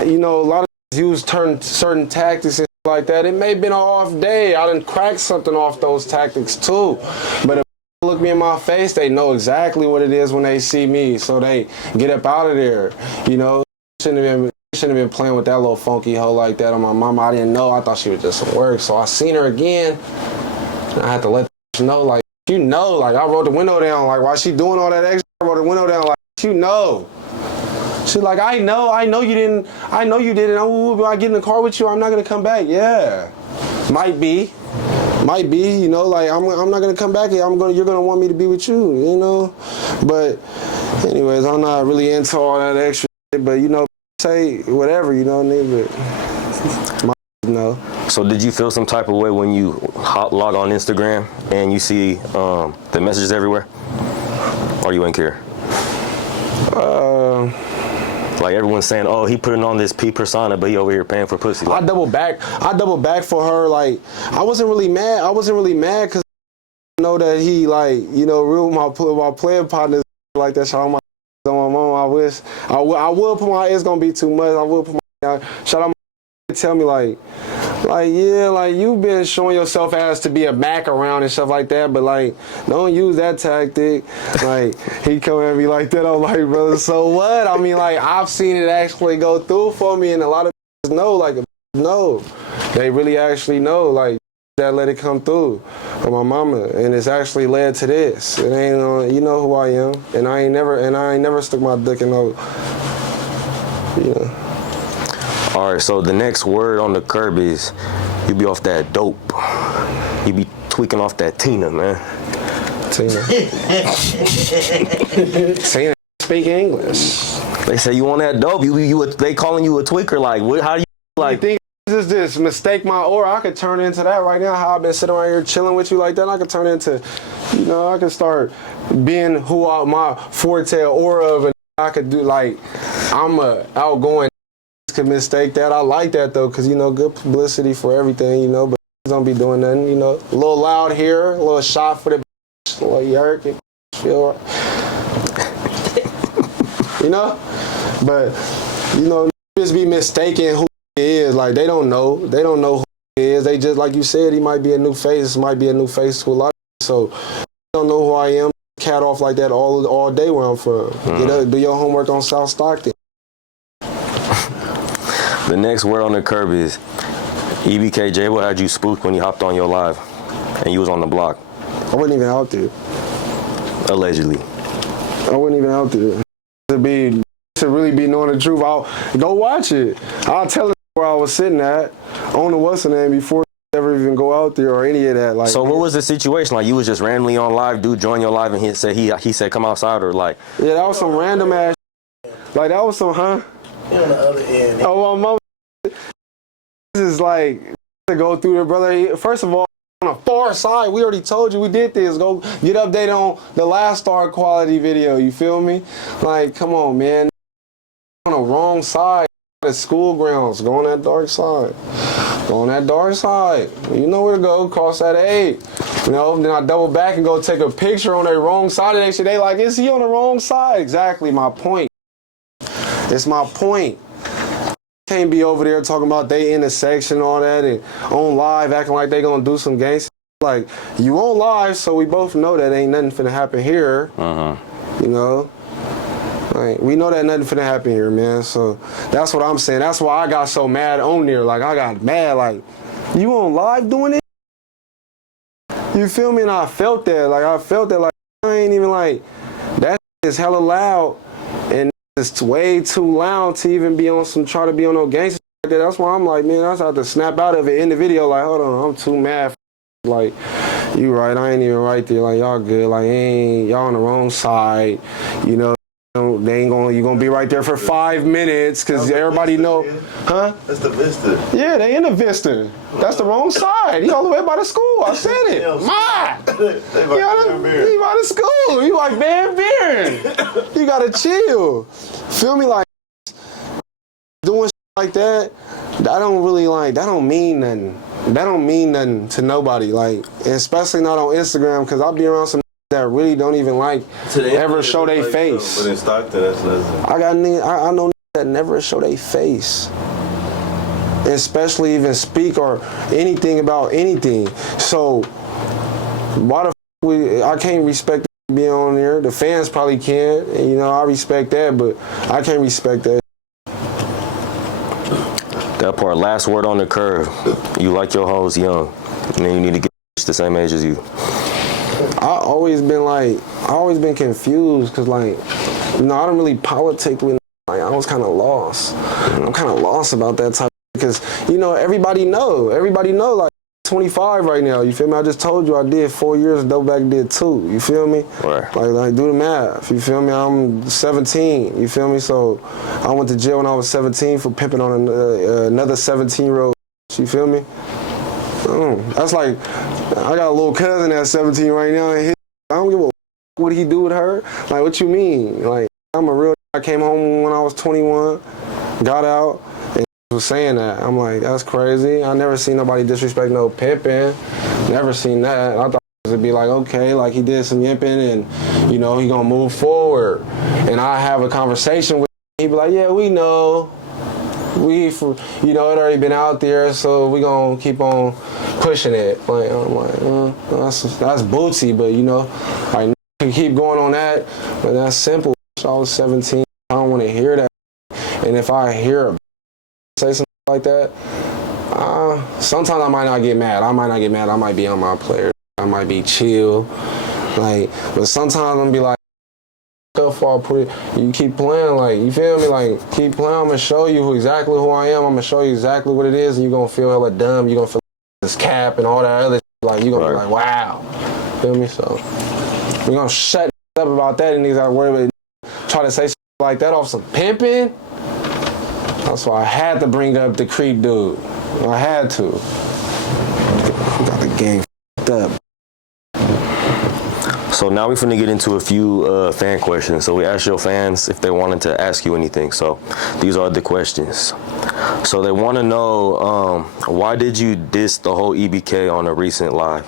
a lot of use certain tactics and like that. It may have been an off day. I done cracked something off those tactics too. But if they look me in my face, they know exactly what it is when they see me. So they get up out of there. Shouldn't have been playing with that little funky hoe like that on my mama. I didn't know. I thought she was just some work. So I seen her again. And I had to let her know, like, like I rolled the window down. Like, while she doing all that extra, I rolled the window down. Like, She's like, I know you didn't. Oh, when I get in the car with you, I'm not gonna come back. Yeah, might be. Like I'm not gonna come back here. You're gonna want me to be with you. But anyways, I'm not really into all that extra shit. But say whatever, nigga. So did you feel some type of way when you log on Instagram and you see the messages everywhere, or you ain't care? Like everyone's saying, oh, he putting on this P persona, but he over here paying for pussy. Like, I double back for her. Like, I wasn't really mad because I know that he, like, you know, real my playing partners like that. Shout out my mom. I wish I will put my. It's gonna be too much. I will put my. Shout out my. Tell me like yeah, like you've been showing yourself as to be a Mac around and stuff like that, but like don't use that tactic. Like he come at me like that, I'm like, brother, so what? I mean, like I've seen it actually go through for me, and a lot of know, like no, they really actually know, like that let it come through on my mama, and it's actually led to this. It ain't, you know who I am, and I ain't never stuck my dick in no, you know. all right, so the next word on the curb is you be off that dope. You be tweaking off that Tina, man. Tina. Tina speak English. They say you on that dope. They calling you a tweaker. Like, what? How do you like? Think is this mistake my aura? I could turn into that right now. How I've been sitting around here chilling with you like that. I could turn into, you know, I could start being who my forte aura of, and I could do like I'm a outgoing. Could mistake that. I like that though, cause you know, good publicity for everything, you know. But don't be doing nothing, you know. A little loud here, a little shot for the, a little yerk, feel right. You know. But you know, just be mistaken who he is. Like they don't know who he is. They just like you said, he might be a new face. Might be a new face to a lot of people. So you don't know who I am. Cat off like that all day where I'm from. Get up, do your homework on South Stockton. The next word on the curb is EBK. J-Bo had you spooked when he hopped on your live and you was on the block. I wasn't even out there. Allegedly. I wasn't even out there. To really be knowing the truth, I'll go watch it. I'll tell it where I was sitting at on the what's the name before I ever even go out there or any of that. Like, so what was the situation? Like you was just randomly on live, dude joined your live and he said come outside, or like? Yeah, that was some random ass. Like that was some on the other end. Oh, my mom. This is like to go through there, brother. First of all, on the far side, we already told you we did this. Go get updated on the last star quality video. You feel me? Like, come on, man. On the wrong side of school grounds. Go on that dark side. Go on that dark side. You know where to go. Cross that 8. You know, then I double back and go take a picture on their wrong side of that shit. They like, is he on the wrong side? Exactly my point. It's my point. Can't be over there talking about they intersection, all that, and on live acting like they gonna do some gangster. Like, you on live, so we both know that ain't nothing finna happen here. You know? Like, we know that nothing finna happen here, man. So that's what I'm saying. That's why I got so mad on there. Like, I got mad, like, you on live doing it? You feel me? And I felt that. Like, like, I ain't even like, that is hella loud. And it's way too loud to even be on some, try to be on no gangster like that. That's why I'm like, man, I have to snap out of it in the video. Like, hold on, I'm too mad. Like, you right, I ain't even right there. Like, y'all good. Like, y'all on the wrong side. You know, they ain't gonna, you gonna be right there for 5 minutes because everybody know. Huh? That's the Vista. Yeah, they in the Vista. That's the wrong side. He all the way by the school. I said it. He by the school. You like Van Buren. You gotta chill. Feel me? Like doing shit like that. I don't really like. That don't mean nothing. That don't mean nothing to nobody. Like, especially not on Instagram, because I'll be around some that really don't even like ever show their face. But in Stockton, that's nothing. I know that never show their face. Especially even speak or anything about anything. So why the I can't respect being on there. The fans probably can, and you know I respect that, but I can't respect that. That part, last word on the curve. You like your hoes young, and then you need to get the same age as you. I always been confused because, like, you know, I don't really politic with, like, I was kind of lost. I'm kind of lost about that type because, you know, everybody know, like, 25 right now, you feel me? I just told you I did 4 years, Double Back did 2, you feel me? Right. Like, do the math, you feel me? I'm 17, you feel me? So I went to jail when I was 17 for pimping on another 17-year-old, you feel me? That's like, I got a little cousin that's 17 right now, and I don't give a what he do with her. Like, what you mean? Like, I'm a real I came home when I was 21, got out, and was saying that. I'm like, that's crazy. I never seen nobody disrespect no pimping. Never seen that. I thought it'd be like, okay, like he did some yimping and, you know, he gonna move forward. And I have a conversation with him. He be like, yeah, we know. You know, it already been out there, so we gonna keep on pushing it. Like, I'm like, that's bootsy, but you know, I can keep going on that, but that's simple. I was 17. I don't want to hear that. And if I hear a say something like that, sometimes I might not get mad. I might be on my player. I might be chill. Like, but sometimes I'm gonna be like, you keep playing, like, you feel me? Like, keep playing. I'm gonna show you exactly who I am. I'm gonna show you exactly what it is, and you're gonna feel hella dumb. You're gonna feel like this cap and all that other shit. Like, you're gonna be like, wow. Feel me? So, we're gonna shut up about that, and niggas gotta worry about try to say something like that off some pimping. That's why I had to bring up the creep dude. I had to. Got the game f***ed up. So now we're finna get into a few fan questions. So we asked your fans if they wanted to ask you anything. So these are the questions. So they want to know, why did you diss the whole EBK on a recent live?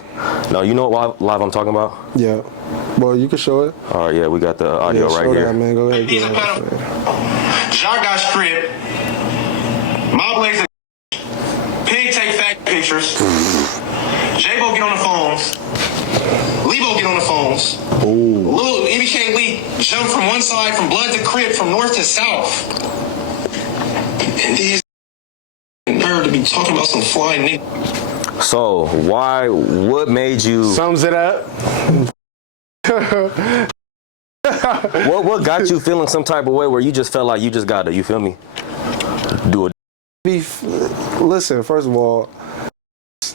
Now, you know what live I'm talking about? Yeah. Well, you can show it. All right, yeah, we got the audio right here. That, man. Go ahead. He's a pedophile. Jacques got stripped. My blaze Pig take fat pictures. J-Bo get on the phones. Lebo get on the phones. Little EBK Lee jump from one side, from blood to crib, from north to south. And these nerve to be talking about some fly nigga. So what made you? Sums it up. What got you feeling some type of way where you just felt like you just gotta, you feel me? Do it. Listen, first of all,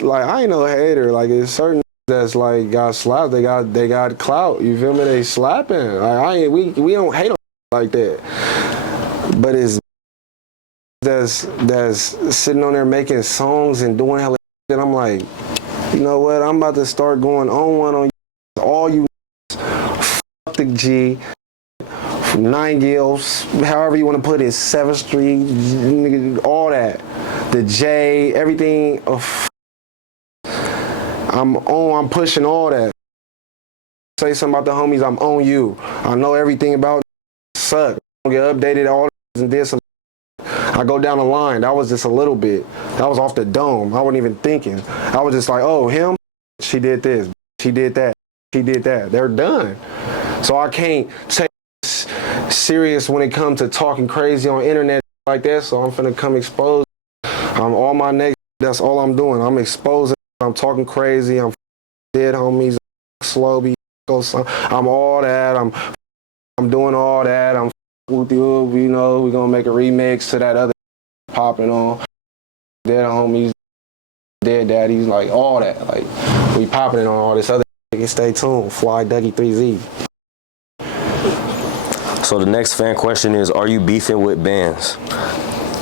like, I ain't no hater. Like, it's certain that's like got slapped. They got clout. You feel me? They slapping. Like, we don't hate on like that. But it's that's sitting on there making songs and doing hella shit. I'm like, you know what? I'm about to start going on one on you. All you fuck the G. 9 Gills, however you want to put it, 7th Street, all that. The J, everything. I'm pushing all that. Say something about the homies, I'm on you. I know everything about suck. I get updated all this and this. I go down the line. That was just a little bit. That was off the dome. I wasn't even thinking. I was just like, oh, him, she did this, she did that, she did that. They're done. So I can't take serious when it comes to talking crazy on internet like that. So I'm finna come expose. I'm all my next. That's all I'm doing. I'm exposing. I'm talking crazy. I'm dead homies. Slow be. I'm all that. I'm doing all that. I'm with you. You know, we're gonna make a remix to that other popping on. Dead homies, dead daddies, like all that. Like, we popping it on all this other. Stay tuned. Fly Dougy3z. So the next fan question is, are you beefing with bands?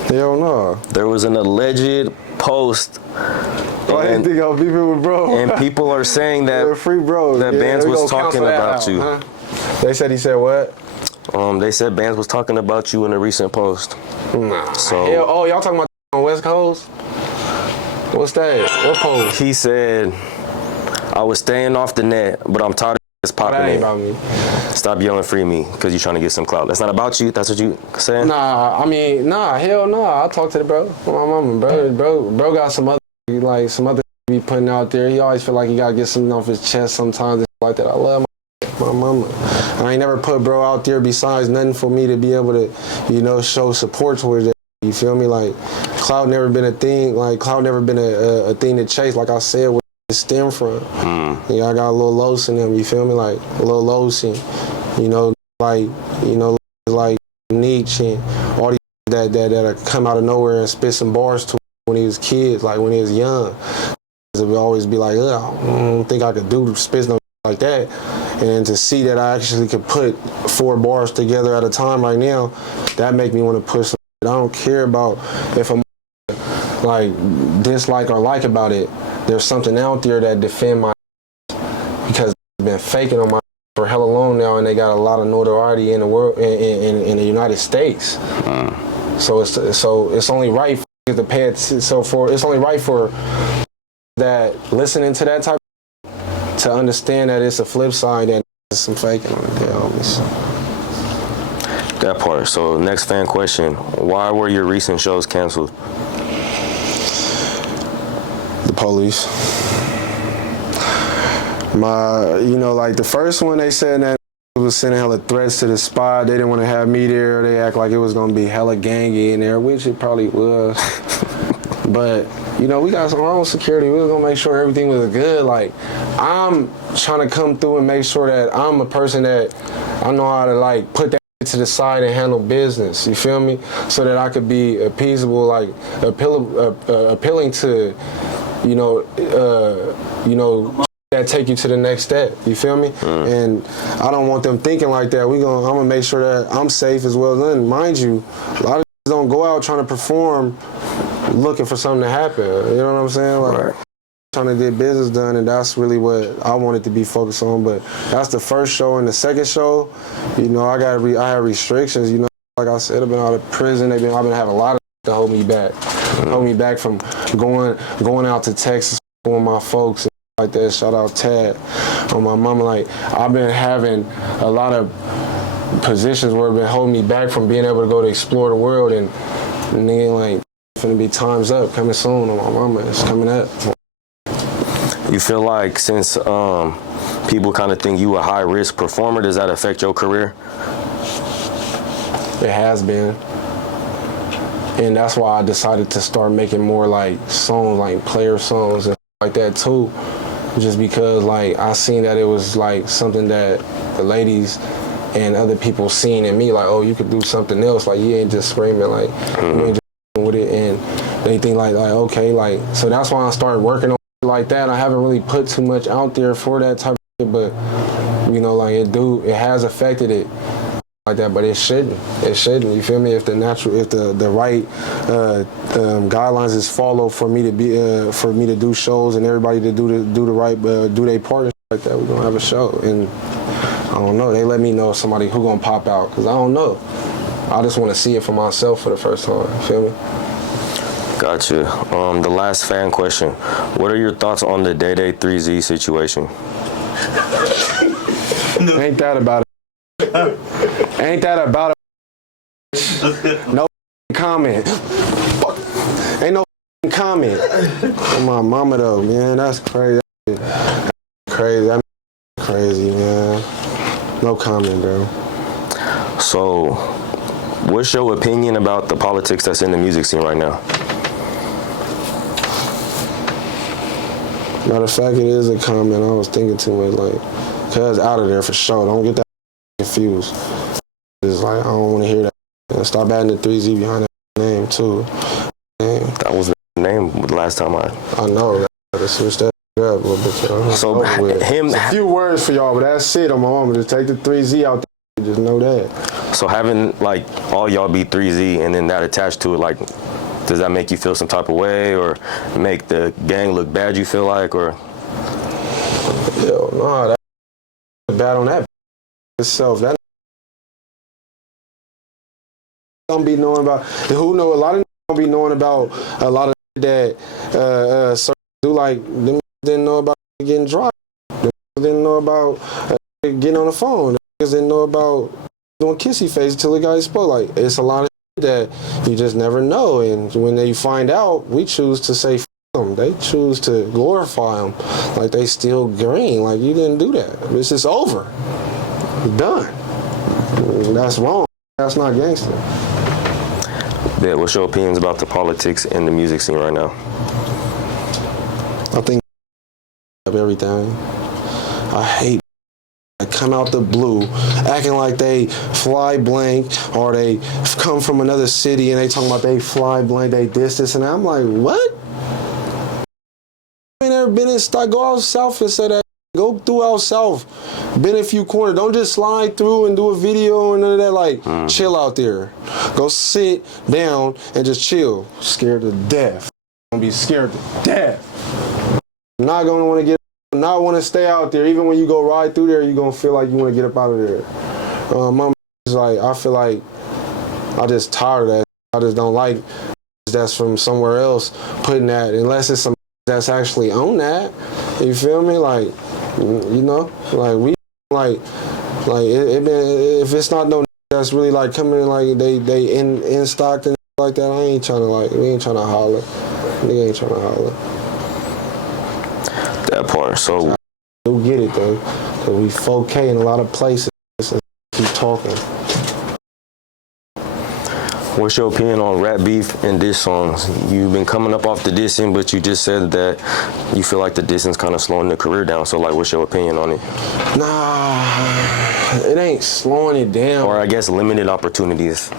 Hell no. There was an alleged post. I didn't think I was beefing with bro. And people are saying that free bros. That bands was talking about you. Huh? They said he said what? They said bands was talking about you in a recent post. Nah. So y'all talking about on West Coast? What's that? What post? He said, I was staying off the net, but I'm tired of this popping that ain't in. about me. Stop yelling free me, because you're trying to get some clout. That's not about you. That's what you saying? Nah, I mean, hell no. I talk to the bro. My mama, bro got some other be putting out there. He always feel like he gotta get something off his chest sometimes and like that. I love my mama. I ain't never put bro out there besides nothing for me to be able to, you know, show support towards it. You feel me? Like, clout never been a thing. Like, clout never been a thing to chase. Like I said, where it stem from. Yeah, I got a little Los in them. You feel me? Like a little Los in, you know, like Nietzsche and all these that come out of nowhere and spit some bars to when he was kids, like when he was young. It would always be like, I don't think I could do spit no like that. And to see that I actually could put 4 bars together at a time right now, that make me want to push. I don't care about if I'm like dislike or like about it. There's something out there that defend my, because it's been faking on my for hella long now, and they got a lot of notoriety in the world, in the United States. So it's only right for the pay it. So it's only right for that listening to that type to understand that it's a flip side and there's some faking on it there, homies. That part. So next fan question: why were your recent shows canceled? The police. Like the first one, they said that was sending hella threats to the spot. They didn't want to have me there. They act like it was gonna be hella gangy in there, which it probably was. But we got our own security. We was gonna make sure everything was good. Like I'm trying to come through and make sure that I'm a person that I know how to like put that to the side and handle business. You feel me? So that I could be appeasable, like appealing to, that take you to the next step. You feel me? And I don't want them thinking like that. I'm gonna make sure that I'm safe as well. Then, mind you, a lot of don't go out trying to perform looking for something to happen. You know what I'm saying? Like, right. Trying to get business done, and that's really what I wanted to be focused on. But that's the first show. And the second show, I have restrictions. Like I said, I've been out of prison. I've been having a lot of to hold me back from going out to Texas with my folks and like that. Shout out Tad on my mama. Like I've been having a lot of positions where have been holding me back from being able to go to explore the world, and then like finna be time's up coming soon on my mama. It's coming up. You feel like since people kind of think you a high-risk performer, does that affect your career? It has been. And that's why I decided to start making more like songs, like player songs and like that too. Just because like I seen that it was like something that the ladies and other people seen in me, like, oh, you could do something else. Like you ain't just screaming, like you ain't just with it. And they think like okay, like, so that's why I started working on like that. I haven't really put too much out there for that type of shit, but like it has affected it like that, but it shouldn't. You feel me? If the right guidelines is followed for me to do shows and everybody to do their part and like that, we're gonna have a show. And I don't know. They let me know somebody who gonna pop out, because I don't know. I just want to see it for myself for the first time. You feel me? Gotcha. The last fan question: what are your thoughts on the Dougy3z situation? Ain't that about it? Ain't that about it? No comment. Ain't no comment. Oh, my mama though, man, that's crazy. That's crazy, man. No comment, bro. So, what's your opinion about the politics that's in the music scene right now? Matter of fact, it is a comment. I was thinking to it, like, cuz out of there for sure. Don't get that confused. It's like, I don't want to hear that. And stop adding the 3Z behind that name, too. Damn. That was the name the last time I know. Gotta switch that up a little bit. So, it's a few words for y'all, but that's it on my mama. Just take the 3Z out there. Just know that. So having, like, all y'all be 3Z and then that attached to it, like, does that make you feel some type of way or make the gang look bad, you feel like, or? Hell no, that's bad on that itself. That don't be knowing about, who know, a lot of don't be knowing about a lot of that do, like, them didn't know about getting dropped. Them didn't know about getting on the phone. Them didn't know about doing kissy face until it got exposed. Like, it's a lot of that you just never know, and when they find out, we choose to say f them. They choose to glorify them like they still green, like you didn't do that. It's just over. You're done. That's wrong. That's not gangster. Yeah, what's your opinions about the politics in the music scene right now? I think of everything. I hate come out the blue, acting like they fly blank, or they come from another city and they talking about they fly blank, they this, and I'm like, what? I ain't never been in Stockton. Go out south and say that. Go through out south. Been in a few corners. Don't just slide through and do a video and none of that. Like, chill out there. Go sit down and just chill. Scared to death. Gonna be scared to death. I'm not gonna want to get not want to stay out there. Even when you go ride through there, you're going to feel like you want to get up out of there. My is like, I feel like I just tired of that. I just don't like that's from somewhere else putting that, unless it's some that's actually on that. You feel me? Like, you know, like we like it been, if it's not no that's really like coming in like they in Stockton like that, I ain't trying to like, we ain't trying to holler. Nigga ain't trying to holler. That part, so. You'll get it though, cause we 4K in a lot of places and keep talking. What's your opinion on rap beef and diss songs? You've been coming up off the dissing, but you just said that you feel like the dissing's kind of slowing the career down. So, like, what's your opinion on it? Nah, it ain't slowing it down. Or I guess limited opportunities.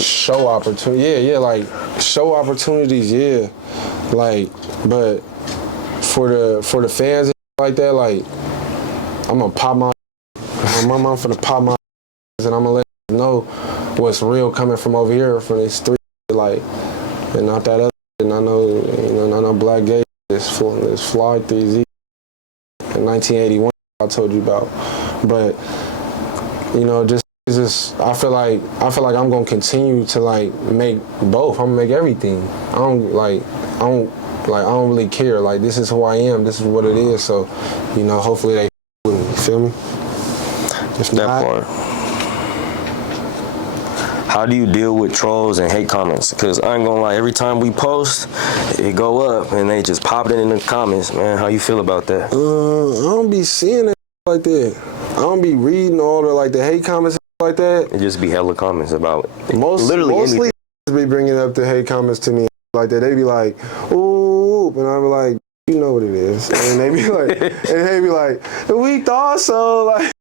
Show opportunity, yeah, like show opportunities, yeah, like, but for the fans like that, like, I'm gonna pop my mom for the pop my and I'm gonna let you know what's real coming from over here from these three, like, and not that other. And I know, you know, not no black gay. This Dougy3z in 1981 I told you about, but you know, just I feel like I'm gonna continue to like make both. I'm gonna make everything. I don't really care. Like, this is who I am. This is what it is. So, you know, hopefully they with me. You feel me? If that not, part. How do you deal with trolls and hate comments? Because I ain't gonna lie, every time we post, it go up and they just pop it in the comments, man. How you feel about that? I don't be seeing it like that. I don't be reading all the like the hate comments like that. It just be hella comments about mostly anything. Be bringing up the hate comments to me like that. They be like, ooh, and I be like, you know what it is, and they be like, we thought so, like,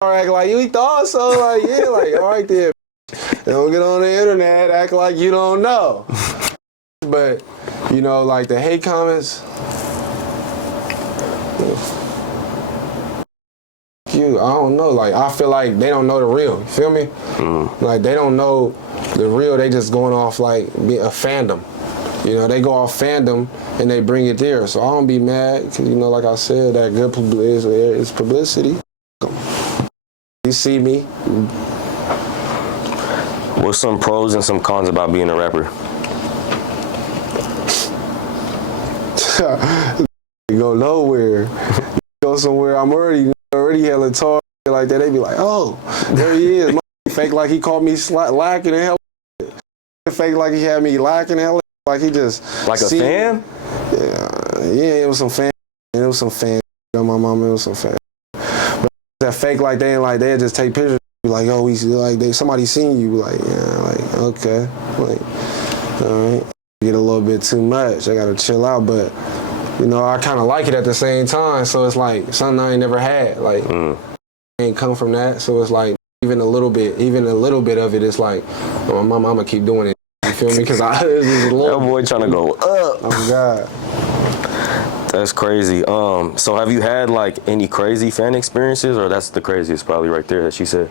or act like we thought so, like, yeah, like, all right there. Don't get on the internet, act like you don't know. But, you know, like the hate comments, I don't know, like, I feel like they don't know the real, you feel me? Like, they don't know the real, they just going off like a fandom. You know, they go off fandom and they bring it there. So I don't be mad, cause, you know, like I said, that good publicity is publicity. You see me. What's some pros and some cons about being a rapper? You go nowhere. You go somewhere, I'm already hella tall like that. They be like, oh, there he is. Fake like he called me lacking in hell. Fake like he had me lacking in hell. Like he just like a fan? Yeah, it was some fan. It was some fan. My mom, it was some fan. But that fake like they just take pictures. Be like, oh, we like somebody seen you. Like, yeah, like okay, like all right. Get a little bit too much. I gotta chill out, but you know, I kind of like it at the same time. So it's like something I ain't never had. Like, ain't come from that. So it's like even a little bit of it. It's like, oh, my mama keep doing it. You feel me? Because that boy trying to go up. Oh God. That's crazy. So have you had like any crazy fan experiences, or that's the craziest probably right there that she said?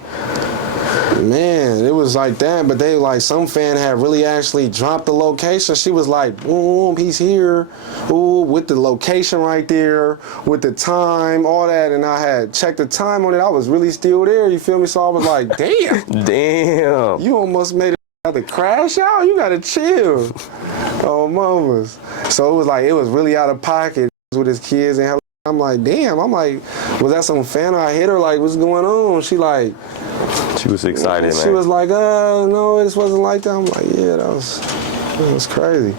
Man, it was like that, but they like some fan had really actually dropped the location. She was like, boom, he's here. Ooh, with the location right there, with the time, all that, and I had checked the time on it. I was really still there, you feel me? So I was like, damn. Damn. You almost made it have to crash out. You gotta chill. Oh, mamas. So it was like, it was really out of pocket with his kids and I'm like, damn. I'm like, was that some fan I hit her? Like, what's going on? She was excited, man. She was like, no, this wasn't like that. I'm like, yeah, that was crazy.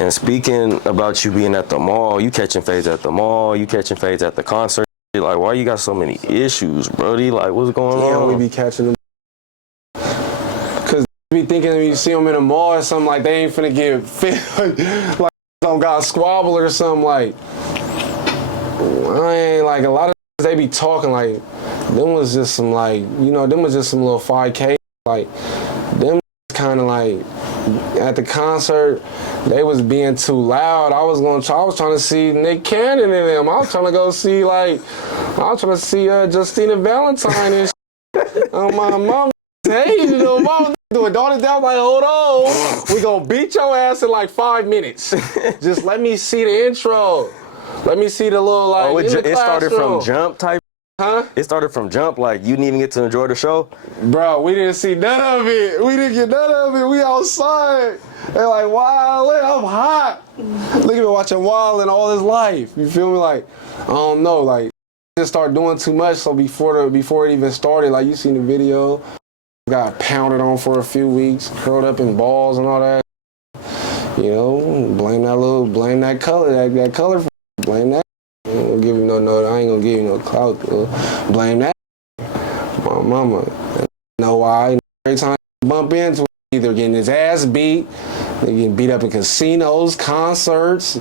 And speaking about you being at the mall, you catching fades at the mall, you catching fades at the concert. Like, why you got so many issues, brody? Like, what's going on? We be catching them. Cause be thinking when you see them in the mall or something, like they ain't finna get fit. Like some got squabble or something. Like, I ain't like a lot of they be talking like. Them was just some like, you know, them was just some little 5K. Like, them kind of like, at the concert, they was being too loud. I was trying to see Nick Cannon and them. I was trying to go see Justina Valentine and shit. My mom hated them. Mom doing daughter down like, hold on. We gonna beat your ass in like 5 minutes. Just let me see the intro. Let me see the little like. Oh, in the it started from classroom. jump type. Huh? It started from jump. Like you didn't even get to enjoy the show. Bro, we didn't see none of it. We didn't get none of it. We outside. They're like, wow, I'm hot. Look at me watching Wild and all his life. You feel me? Like, I don't know. Like, just start doing too much. So before it even started, like you seen the video, got pounded on for a few weeks, curled up in balls and all that. You know, blame that color, that color. Blame that. I ain't gonna give you I ain't gonna give you no clout. Blame that. My mama. Know why? Every time I bump into it, either getting his ass beat, getting beat up in casinos, concerts,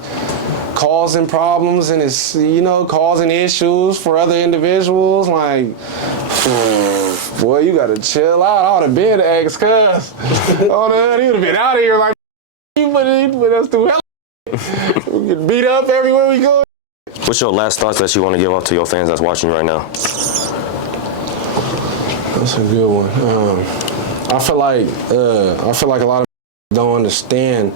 causing problems, and it's causing issues for other individuals. Like, boy, you gotta chill out. I would have been ex-cuz. Oh, he would have been out of here like he put us through hell. We get beat up everywhere we go. What's your last thoughts that you want to give out to your fans that's watching right now? That's a good one. I feel like a lot of people don't understand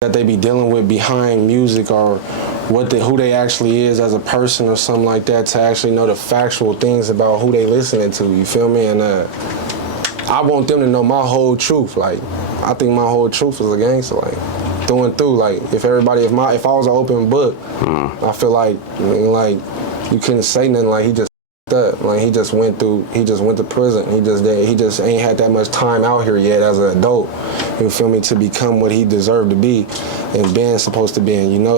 that they be dealing with behind music or who they actually is as a person or something like that, to actually know the factual things about who they listening to. You feel me? And I want them to know my whole truth. Like, I think my whole truth is a gangster. Like, through and through. Like, if I was an open book, I feel like you couldn't say nothing. Like, he just up. Like, he just went to prison. He just ain't had that much time out here yet as an adult. You feel me? To become what he deserved to be and being supposed to be. And a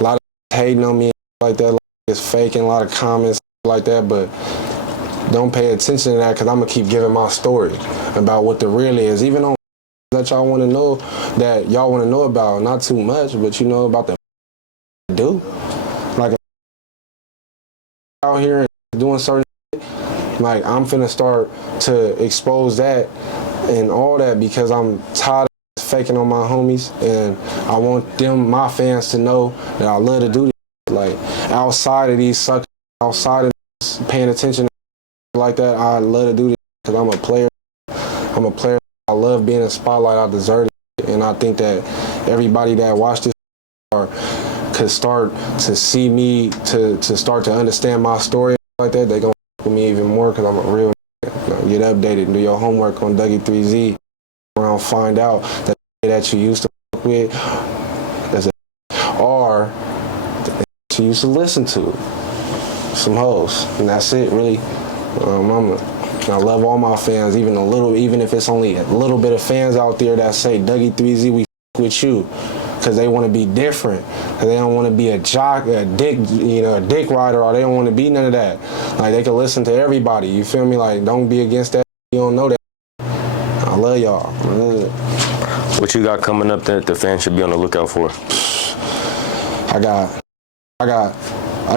lot of hating on me like that, like it's faking, a lot of comments like that, but don't pay attention to that, because I'm gonna keep giving my story about what the real is, even on that y'all want to know, that y'all want to know about, not too much, but about the do, like out here and doing certain shit. Like, I'm finna start to expose that and all that, because I'm tired of faking on my homies, and I want my fans to know that I love to do this. Like, outside of these suckers, outside of this, paying attention like that, I love to do this because I'm a player. I love being in the spotlight. I deserve it, and I think that everybody that watched this could start to see me, to start to understand my story like that. They gonna fuck with me even more, because I'm a real. Get updated, do your homework on Dougy3z. Around, find out that you used to fuck with, or that you used to listen to, some hoes, and that's it, really. I love all my fans, even if it's only a little bit of fans out there that say, Dougy3z, we fuck with you, because they want to be different, because they don't want to be a jock, a dick rider, or they don't want to be none of that. Like, they can listen to everybody. You feel me? Like, don't be against that. You don't know that. I love y'all. What you got coming up that the fans should be on the lookout for? I got that, I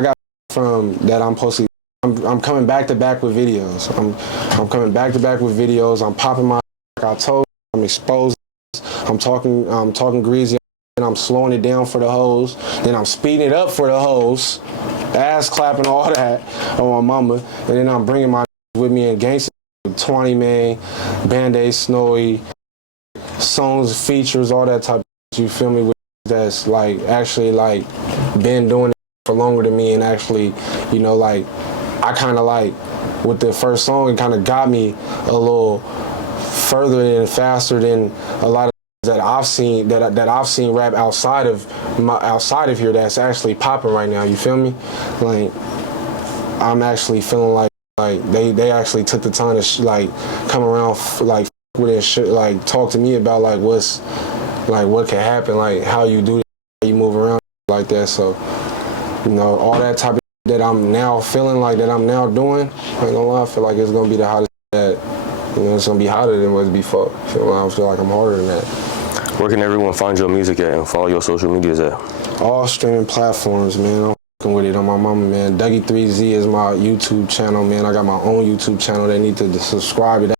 got from that I'm posting. I'm coming back to back with videos. I'm coming back to back with videos. I'm popping my. I told you, I'm exposed. I'm talking greasy, and I'm slowing it down for the hoes. Then I'm speeding it up for the hoes. Ass clapping, all that on my mama. And then I'm bringing my with me in gangster. 20 man, Band-Aid, Snowy, songs, features, all that type of shit, you feel me, that's like actually like been doing it for longer than me, and actually, like, I kind of like with the first song, it kind of got me a little further and faster than a lot of that I've seen rap outside of here that's actually popping right now. You feel me? Like, I'm actually feeling like they actually took the time to come around with it, shit, like talk to me about like what can happen, like how you do that, how you move around like that. So all that type of that I'm now feeling like that I'm now doing, I ain't gonna lie, I feel like it's gonna be the hottest that it's gonna be hotter than it was before. I feel like I'm harder than that. Where can everyone find your music at and follow your social medias at? All streaming platforms, man. I'm with it on my mama, man. Dougy3z is my YouTube channel, man. I got my own YouTube channel. They need to subscribe to that,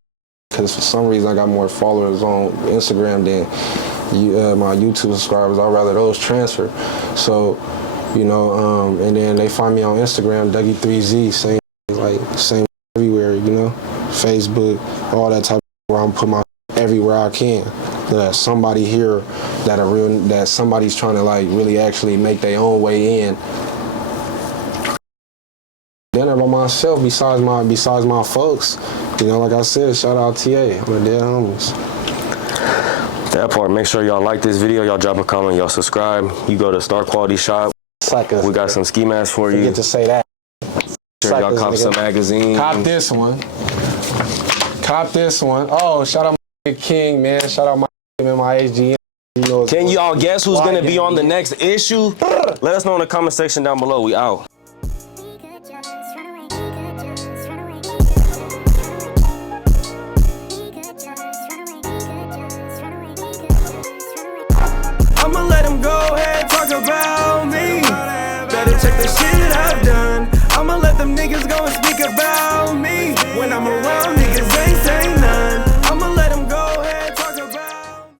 because for some reason I got more followers on Instagram than my YouTube subscribers. I'd rather those transfer. So, and then they find me on Instagram, Dougy3z, same everywhere, Facebook, all that type of, where I'm putting my everywhere I can. that somebody here that somebody's trying to like really actually make their own way in. Dinner by myself besides my folks. You know, like I said, shout out TA. I'm a dead homies. That part, make sure y'all like this video, y'all drop a comment, y'all subscribe. You go to Star Quality Shop. We got some ski masks for you. Get to say that. Sure, y'all cop some magazines. Cop this one. Cop this one. Oh, shout out my King, man. Shout out my HGM. You know, can y'all guess who's gonna be on the next issue? Let us know in the comment section down below. We out. I'ma let them go ahead talk about me. Better check the shit I've done. I'ma let them niggas go and speak about